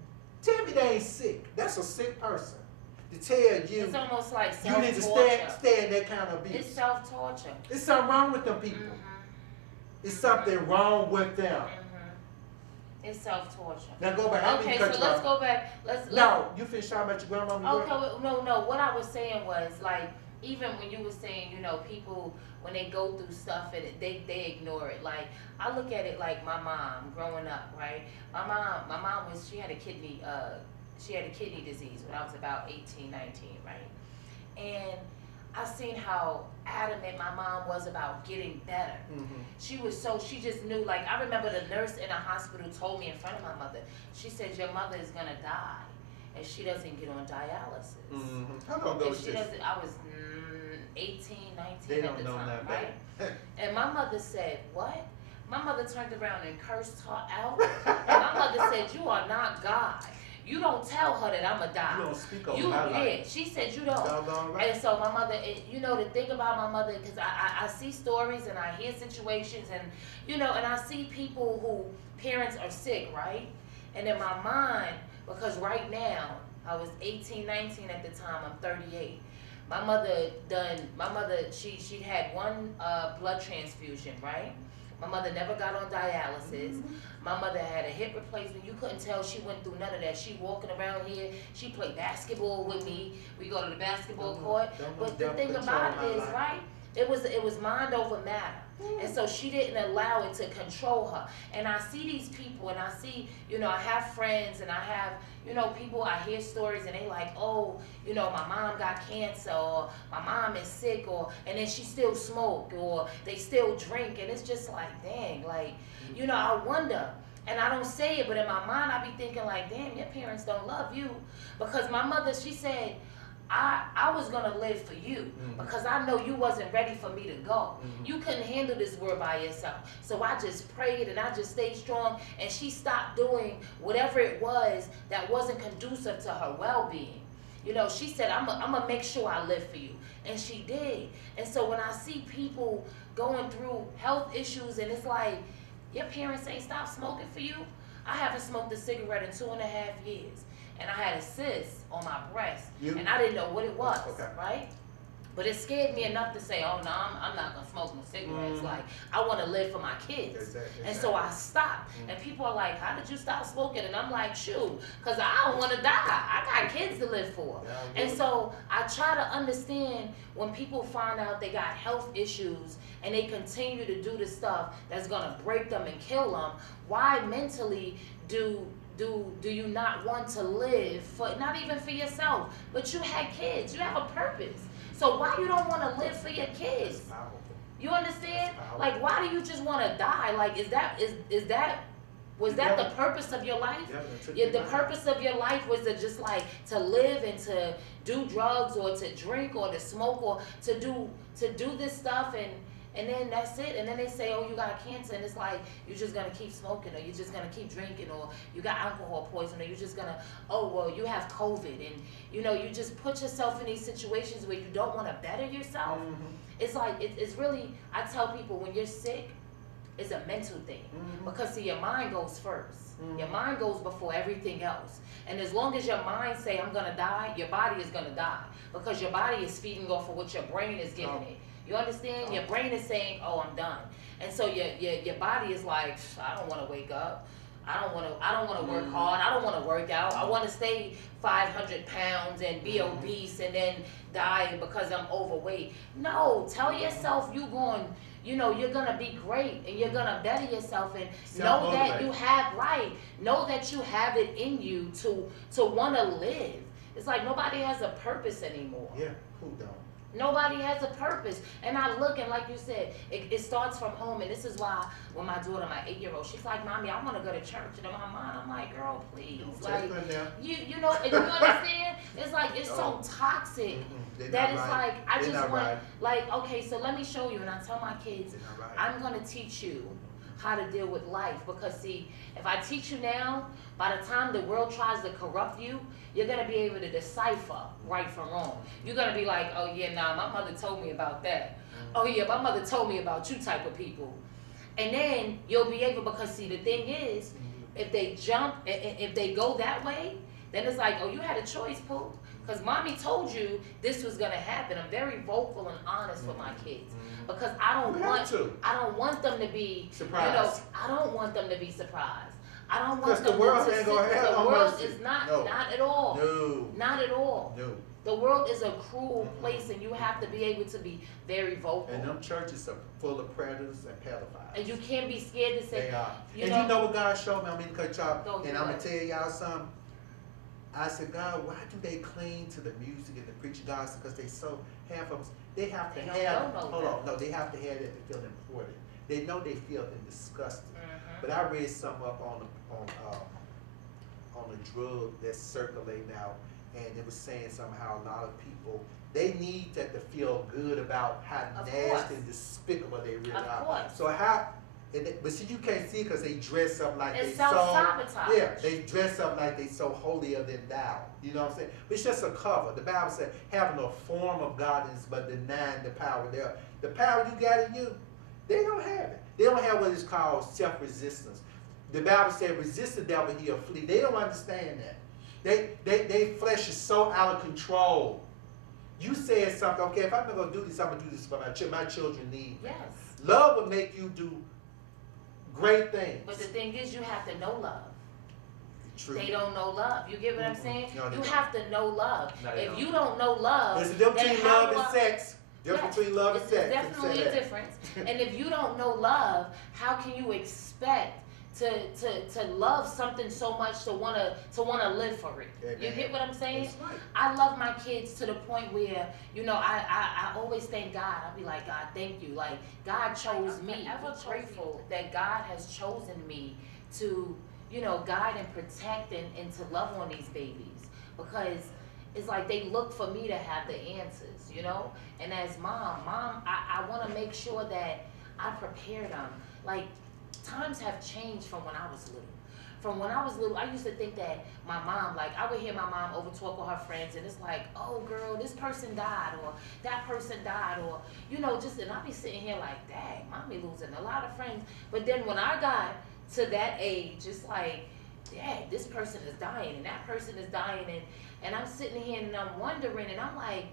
Tell me they ain't sick. That's a sick person. To tell you, it's almost like you need to stay in that kind of abuse. It's self-torture. There's something wrong with them people. It's something wrong with them. It's self-torture. Now go back. Okay, so let's go back. No, you finished talking about your grandmama. Okay, no. What I was saying was, like, even when you were saying, you know, people, when they go through stuff and they ignore it. Like, I look at it like my mom growing up, right? My mom she had a kidney disease when I was about 18, 19, right? And I seen how adamant my mom was about getting better. She just knew, like, I remember the nurse in a hospital told me in front of my mother, she said, your mother is gonna die if she doesn't get on dialysis. How long ago was this? I was 18, 19 they at the time, right? And my mother said, what? My mother turned around and cursed her out. And my mother said, you are not God. You don't tell her that I'm going to die. You don't speak on my life. Yeah, she said you don't. Right. And so my mother, you know, the thing about my mother, because I see stories and I hear situations and, you know, and I see people who parents are sick, right? And in my mind, because right now, I was 18, 19 at the time, I'm 38. My mother, she had one blood transfusion, right? My mother never got on dialysis. My mother had a hip replacement. You couldn't tell she went through none of that. She walking around here. She played basketball with me. We go to the basketball court. But the thing about it is, right, it was mind over matter. And so she didn't allow it to control her. And I see these people and I see, you know, I have friends and I have, you know, people, I hear stories and they like, oh, you know, my mom got cancer or my mom is sick and then she still smoke or they still drink. And it's just like, dang, like, you know, I wonder. And I don't say it, but in my mind I be thinking like, damn, your parents don't love you. Because my mother, she said, I was going to live for you because I know you wasn't ready for me to go. You couldn't handle this world by yourself. So I just prayed and I just stayed strong. And she stopped doing whatever it was that wasn't conducive to her well-being. You know, she said, I'm going to make sure I live for you. And she did. And so when I see people going through health issues and it's like, your parents ain't stopped smoking for you. I haven't smoked a cigarette in 2.5 years. And I had a cyst on my breast, and I didn't know what it was, right? But it scared me enough to say, oh, no, I'm not going to smoke no cigarettes. Like, I want to live for my kids. Exactly. And so I stopped. And people are like, how did you stop smoking? And I'm like, shoot, because I don't want to die. I got kids to live for. Yeah, and so I try to understand when people find out they got health issues and they continue to do the stuff that's going to break them and kill them, why mentally do you not want to live for, not even for yourself, but you had kids, you have a purpose. So why you don't want to live for your kids? You understand? Like, why do you just want to die? Like, was that the purpose of your life? Yeah, the purpose of your life was to just like to live and to do drugs or to drink or to smoke or to do this stuff and then that's it. And then they say, oh, you got cancer. And it's like, you're just going to keep smoking or you're just going to keep drinking or you got alcohol poison or you're just going to, oh, well, you have COVID. And, you know, you just put yourself in these situations where you don't want to better yourself. It's like, it's really, I tell people when you're sick, it's a mental thing. Because, see, your mind goes first. Your mind goes before everything else. And as long as your mind say, I'm going to die, your body is going to die. Because your body is feeding off of what your brain is giving it. You understand? Your brain is saying, oh, I'm done. And so your body is like, I don't want to wake up. I don't want to work hard. I don't want to work out. I want to stay 500 pounds and be obese and then dying because I'm overweight. No, tell yourself you're gonna be great and you're gonna better yourself, and know that you have know that you have it in you to want to live. It's like nobody has a purpose anymore. Yeah, who don't? Nobody has a purpose. And I look, and like you said, it starts from home. And this is why when my daughter, my 8-year-old, she's like, Mommy, I want to go to church. And in my mind, I'm like, girl, please. Like, you know, and you understand? It's like, it's so toxic that it's like, I just want, like, okay, so let me show you. And I tell my kids, I'm going to teach you how to deal with life. Because, see, if I teach you now, by the time the world tries to corrupt you, you're going to be able to decipher right from wrong. You're going to be like, oh, yeah, nah, my mother told me about that. Oh, yeah, my mother told me about you type of people. And then you'll be able, because, see, the thing is, if they jump, if they go that way, then it's like, oh, you had a choice, Pooh. Because Mommy told you this was going to happen. I'm very vocal and honest with my kids. Because I don't want them to be surprised. You know, I don't want them to be surprised. I don't want them the world to ain't gonna have the world is not at all. No. Not at all. No. The world is a cruel place, and you have to be able to be very vocal. And them churches are full of predators and pedophiles. And you can't be scared to say. They are. You know what God showed me? I mean, cut y'all. And I'm gonna tell y'all something. I said, God, why do they cling to the music and the preaching gospel? Because they so half of them. They have to have. Hold on. No, they have to have it to feel important. They know they feel disgusted. But I read something up on a drug that's circulating out, and it was saying somehow a lot of people, they need that to feel good about how nasty and despicable they really are. So how, but see, you can't see because they dress up like it's they self-sabotage. Yeah, they dress up like they so holier than thou. You know what I'm saying? But it's just a cover. The Bible said having a form of godliness but denying the power there. The power you got in you, they don't have it. They don't have what is called self-resistance. The Bible said, resist the devil, he'll flee. They don't understand that. They flesh is so out of control. You said something, okay, if I'm not going to do this, I'm going to do this for my children. My children need me. Yes. Love will make you do great things. But the thing is, you have to know love. True. They don't know love. You get what I'm saying? No, you have to know love. No, if you don't know love, there's a difference between love and sex. Between love and sex. There's definitely a difference. And if you don't know love, how can you expect to love something so much to wanna live for it? Amen. You get what I'm saying? Right. I love my kids to the point where, you know, I always thank God. I'll be like, God, thank you. Like, God chose me. I'm grateful that God has chosen me to, you know, guide and protect and to love on these babies, because it's like they look for me to have the answers, you know? And as mom, I want to make sure that I prepare them. Like, times have changed from when I was little. From when I was little, I used to think that my mom, like, I would hear my mom over talk with her friends, and it's like, oh, girl, this person died, or that person died, or, you know, just, and I'd be sitting here like, dang, mommy losing a lot of friends. But then when I got to that age, it's like, dang, this person is dying, and that person is dying, and I'm sitting here and I'm wondering, and I'm like,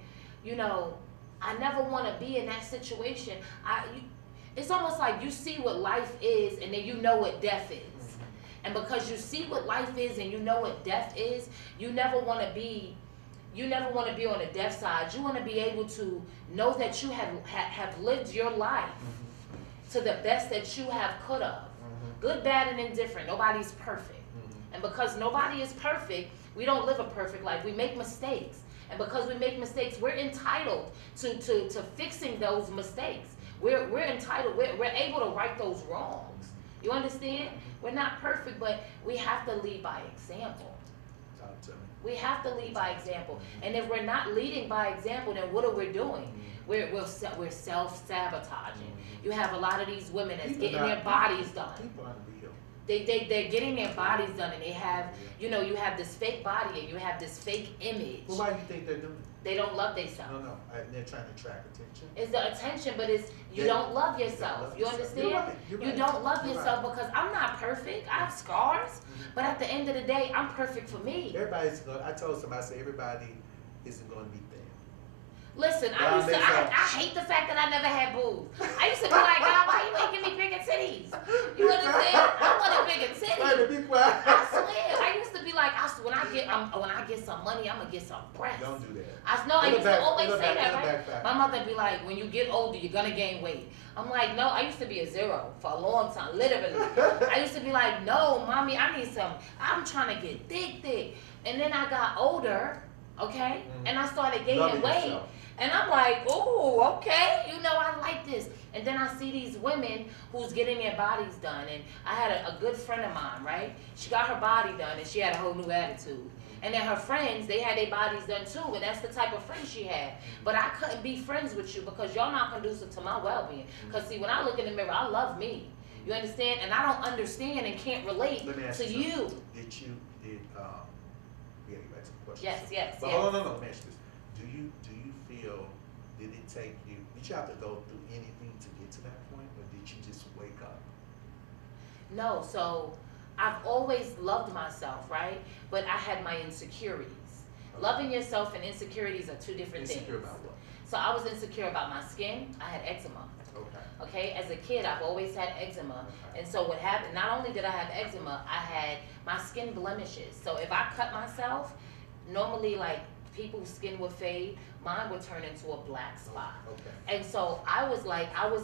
you know, I never want to be in that situation. It's almost like you see what life is, and then you know what death is. And because you see what life is and you know what death is, you never want to be on the death side. You want to be able to know that you have lived your life to the best that you have could have. Good, bad, and indifferent. Nobody's perfect. And because nobody is perfect, we don't live a perfect life. We make mistakes. And because we make mistakes, we're entitled to fixing those mistakes. We're entitled, we're able to right those wrongs. You understand? We're not perfect, but we have to lead by example. Talk to me. We have to lead by example. And if we're not leading by example, then what are we doing? We're self-sabotaging. You have a lot of these women that's getting their bodies done. People are real. They're getting their bodies done, and they have, you know, you have this fake body and you have this fake image. Well, why do you think they're doing it? They don't love themselves. No. They're trying to attract attention. It's the attention, but it's you don't love yourself. You understand? You're right. You don't love yourself because I'm not perfect. I have scars, but at the end of the day, I'm perfect for me. I told somebody, I said everybody isn't going to be thin. Listen, I hate the fact that I never had boobs. I used to be like, God, why you making me bigger titties? You understand? I wanted bigger titties. Be quiet. I swear. I used to be like, when I when I get some money, I'm gonna get some breasts. Don't do that. I used to always say that, right? My mother be like, when you get older, you're gonna gain weight. I'm like, no, I used to be a 0 for a long time, literally. I used to be like, no, mommy, I need some, I'm trying to get thick. And then I got older, okay, and I started gaining weight. Yourself. And I'm like, oh, okay, you know, I like this. And then I see these women who's getting their bodies done. And I had a good friend of mine, right? She got her body done and she had a whole new attitude. And then her friends, they had their bodies done too. And that's the type of friends she had. But I couldn't be friends with you because y'all not conducive to my well-being. Because see, when I look in the mirror, I love me. You understand? And I don't understand and can't relate to you. Did we gotta get back to the question. Yes. But hold on, let me ask you this. Do you feel, did it take you, did you have to go through anything to get to that point? Or did you just wake up? No, so I've always loved myself, right? But I had my insecurities. Okay. Loving yourself and insecurities are two different things. Insecure about what? So I was insecure about my skin. I had eczema. Okay, as a kid, I've always had eczema. And so what happened, not only did I have eczema, I had my skin blemishes. So if I cut myself, normally like people's skin would fade, mine would turn into a black spot. And so I was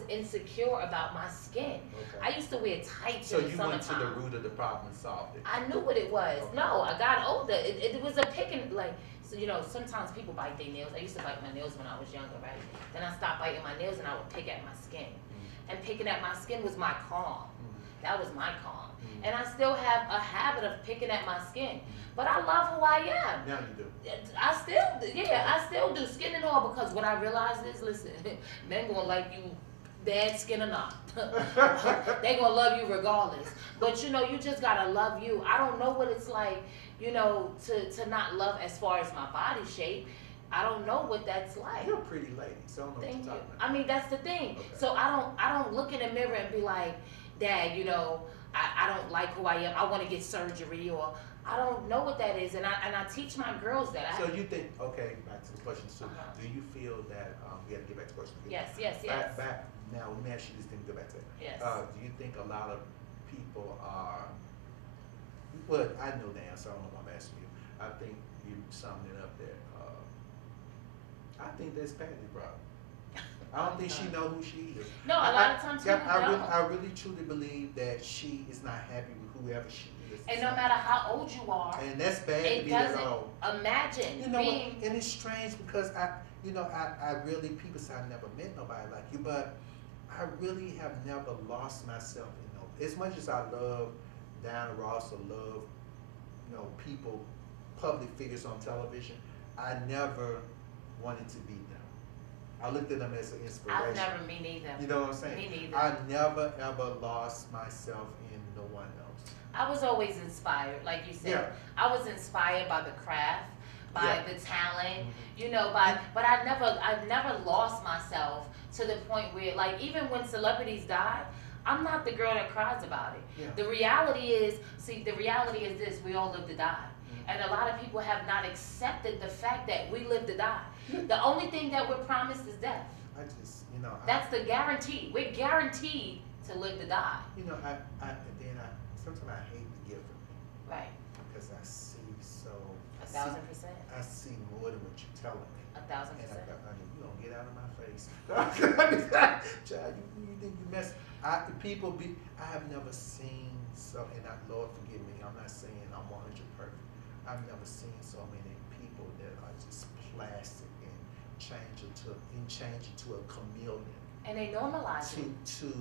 insecure about my skin. I used to wear tights in the summertime. So you went to the root of the problem and solved it. I knew what it was. No, I got older. It was a picking, like, so, you know, sometimes people bite their nails. I used to bite my nails when I was younger, right? Then I stopped biting my nails and I would pick at my skin. And picking at my skin was my calm. That was my calm. And I still have a habit of picking at my skin. But I love who I am. Now you do. I still do. Skin and all, because what I realized is, listen, men gonna like you bad skin or not. They gonna love you regardless. But you know, you just gotta love you. I don't know what it's like, you know, to not love as far as my body shape. I don't know what that's like. You're a pretty lady, so I don't know what you're talking about. I mean, that's the thing. So I don't look in the mirror and be like, Dad, you know, I don't like who I am. I want to get surgery, or I don't know what that is. And I teach my girls that. So you think, okay, back to the question. So do you feel that, we have to get back to the question. Yes. Back, now, let me ask you this thing, go back to it. Yes. Do you think a lot of people are, well, I know the answer, I don't know if I'm asking you. I think you summed it up there. I think that's Patty's problem. I don't think she know who she is. No, a lot of times people don't. I really truly believe that she is not happy with whoever she is. And no matter how old you are, and that's bad to be that old. Imagine, you know, and it's strange because I really, people say I never met nobody like you, but I really have never lost myself in no. As much as I love Diana Ross or love, you know, people, public figures on television, I never wanted to be them. I looked at them as an inspiration. Me neither. You know what I'm saying? Me neither. I never ever lost myself in no one else. I was always inspired, like you said. Yeah. I was inspired by the craft, by the talent, you know, but I never lost myself to the point where, like, even when celebrities die, I'm not the girl that cries about it. Yeah. The reality is this, we all live to die. And a lot of people have not accepted the fact that we live to die. The only thing that we're promised is death. That's the guarantee. We're guaranteed to live to die. You know, sometimes I hate the gift of me. Right. Because I see so. 1,000%. I see more than what you're telling me. 1,000%. And I mean, you don't get out of my face. Child, you think you mess? I have never seen so, and Lord forgive me, I'm not saying I'm 100 perfect. I've never seen so many people that are just plastic and change it to a chameleon. And they normalize it. To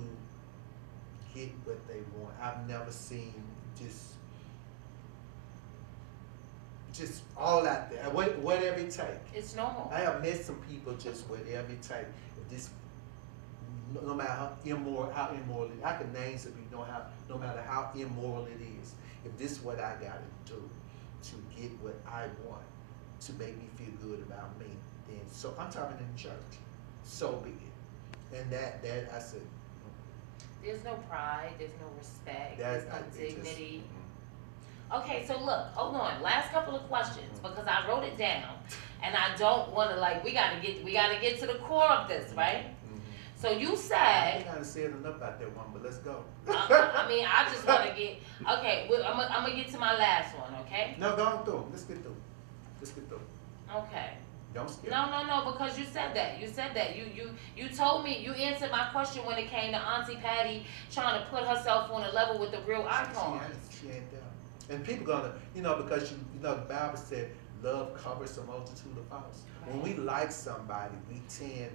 get what they want. I've never seen just all out there. Whatever it takes. It's normal. I have met some people just whatever it takes. No matter how immoral it is. I can name some people, no matter how immoral it is. If this is what I gotta do to get what I want, to make me feel good about me, then so I'm talking in church. So be it. And that I said. There's no pride, there's no respect, there's no dignity. Okay, so look, hold on. Last couple of questions, because I wrote it down and I don't wanna, like, we gotta get to the core of this, right? So you I said. kind of said enough about that one, but let's go. I mean, I just want to get. Okay, well, I'm gonna get to my last one. Okay. No, go through. Let's get through. Okay. Don't skip. No, because you said that. You told me, you answered my question when it came to Auntie Patty trying to put herself on a level with the real icons. She ain't there. And people gonna, because the Bible said, love covers a multitude of faults. Right. When we like somebody, we tend,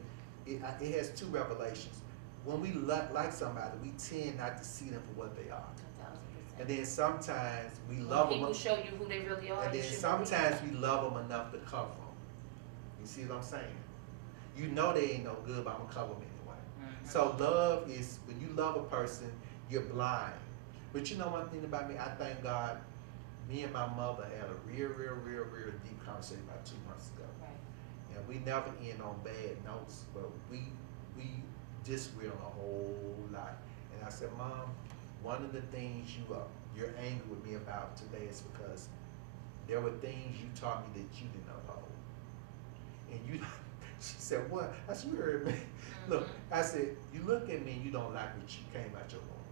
it has two revelations. When we like somebody, we tend not to see them for what they are. 1,000%. And then sometimes we love them. People show you who they really are. And then sometimes we love them enough to cover them. You see what I'm saying? You know they ain't no good, but I'm gonna cover them anyway. Mm-hmm. So love is, when you love a person, you're blind. But you know one thing about me, I thank God, me and my mother had a real deep conversation about 2 months ago. Right. And we never end on bad notes, but we disagree on a whole lot. And I said, Mom, one of the things you're angry with me about today is because there were things you taught me that you didn't uphold. And she said, what? I said, you heard me. Mm-hmm. Look, I said, you look at me and you don't like what you came out your womb.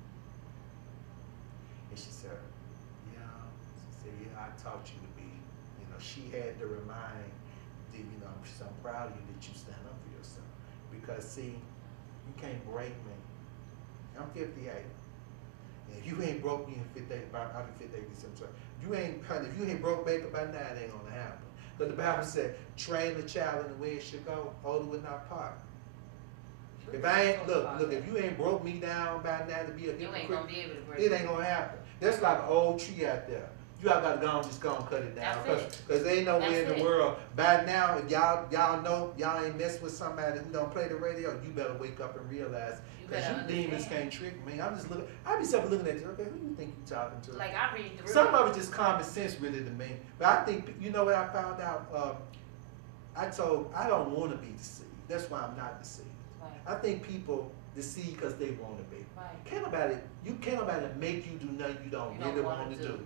And she said, I taught you to be, she had to remind, I'm proud of you that you stand up for yourself. Because see, you can't break me. I'm 58. And if you ain't broke me in 58, I'll be 58 December. If you ain't broke baby by now, it ain't gonna happen. But the Bible said, train the child in the way it should go, older will not part. If I ain't, look, if you ain't broke me down by now to be a hypocrite, you ain't gonna be able to break it ain't gonna happen. That's like an old tree out there. You all gotta go and just go and cut it down. Because there ain't nowhere in the world. By now, if y'all know, y'all ain't messing with somebody who don't play the radio, you better wake up and realize. Because you demons can't trick me. I'm just looking, I be looking at you, okay, who you think you talking to? Like I read through. Some of it just common sense really to me. But I think, you know what I found out? I don't want to be deceived. That's why I'm not deceived. Right. I think people deceive because they want to be. Right. Can't nobody make you do nothing you don't really want to do.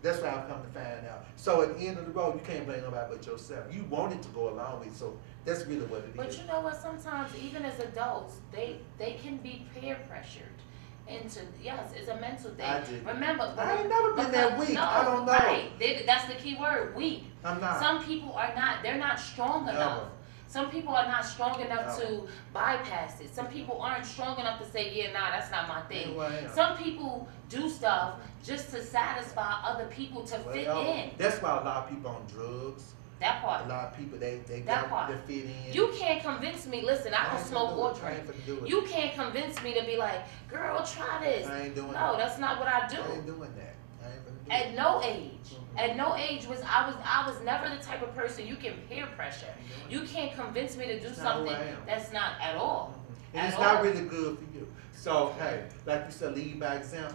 That's what I've come to find out. So at the end of the road, you can't blame nobody but yourself. You wanted to go along with it, so that's really what it is. But you know what? Sometimes, even as adults, they can be peer pressured into, yes, it's a mental thing. I did. Remember, I ain't never been that weak. No, I don't know. Right. That's the key word, weak. I'm not. Some people are not. They're not strong enough. Some people are not strong enough to bypass it. Some people aren't strong enough to say, yeah, nah, that's not my thing. Some people do stuff just to satisfy other people to fit in. That's why a lot of people on drugs. That part. A lot of people, they got to fit in. You can't convince me, listen, I don't smoke or drink. You can't convince me to be like, girl, try this. I ain't doing that. No, that's not what I do. I ain't doing that. I ain't gonna do At no age. At no age I was never the type of person you can peer pressure. You can't convince me to do something that's not at all. And it's not really good for you. So hey, like you said, lead by example.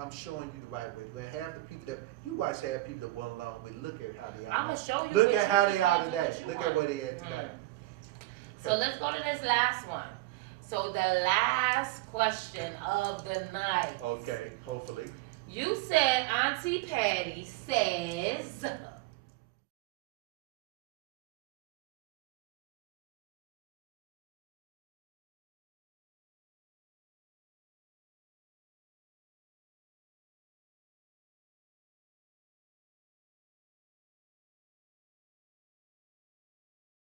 I'm showing you the right way. When half the people that you watch have people that went along with, look at how they are. I'm gonna show you. Look at how they are today. Look at where they are today. So let's go to this last one. So the last question of the night. Okay, hopefully. You said Auntie Patty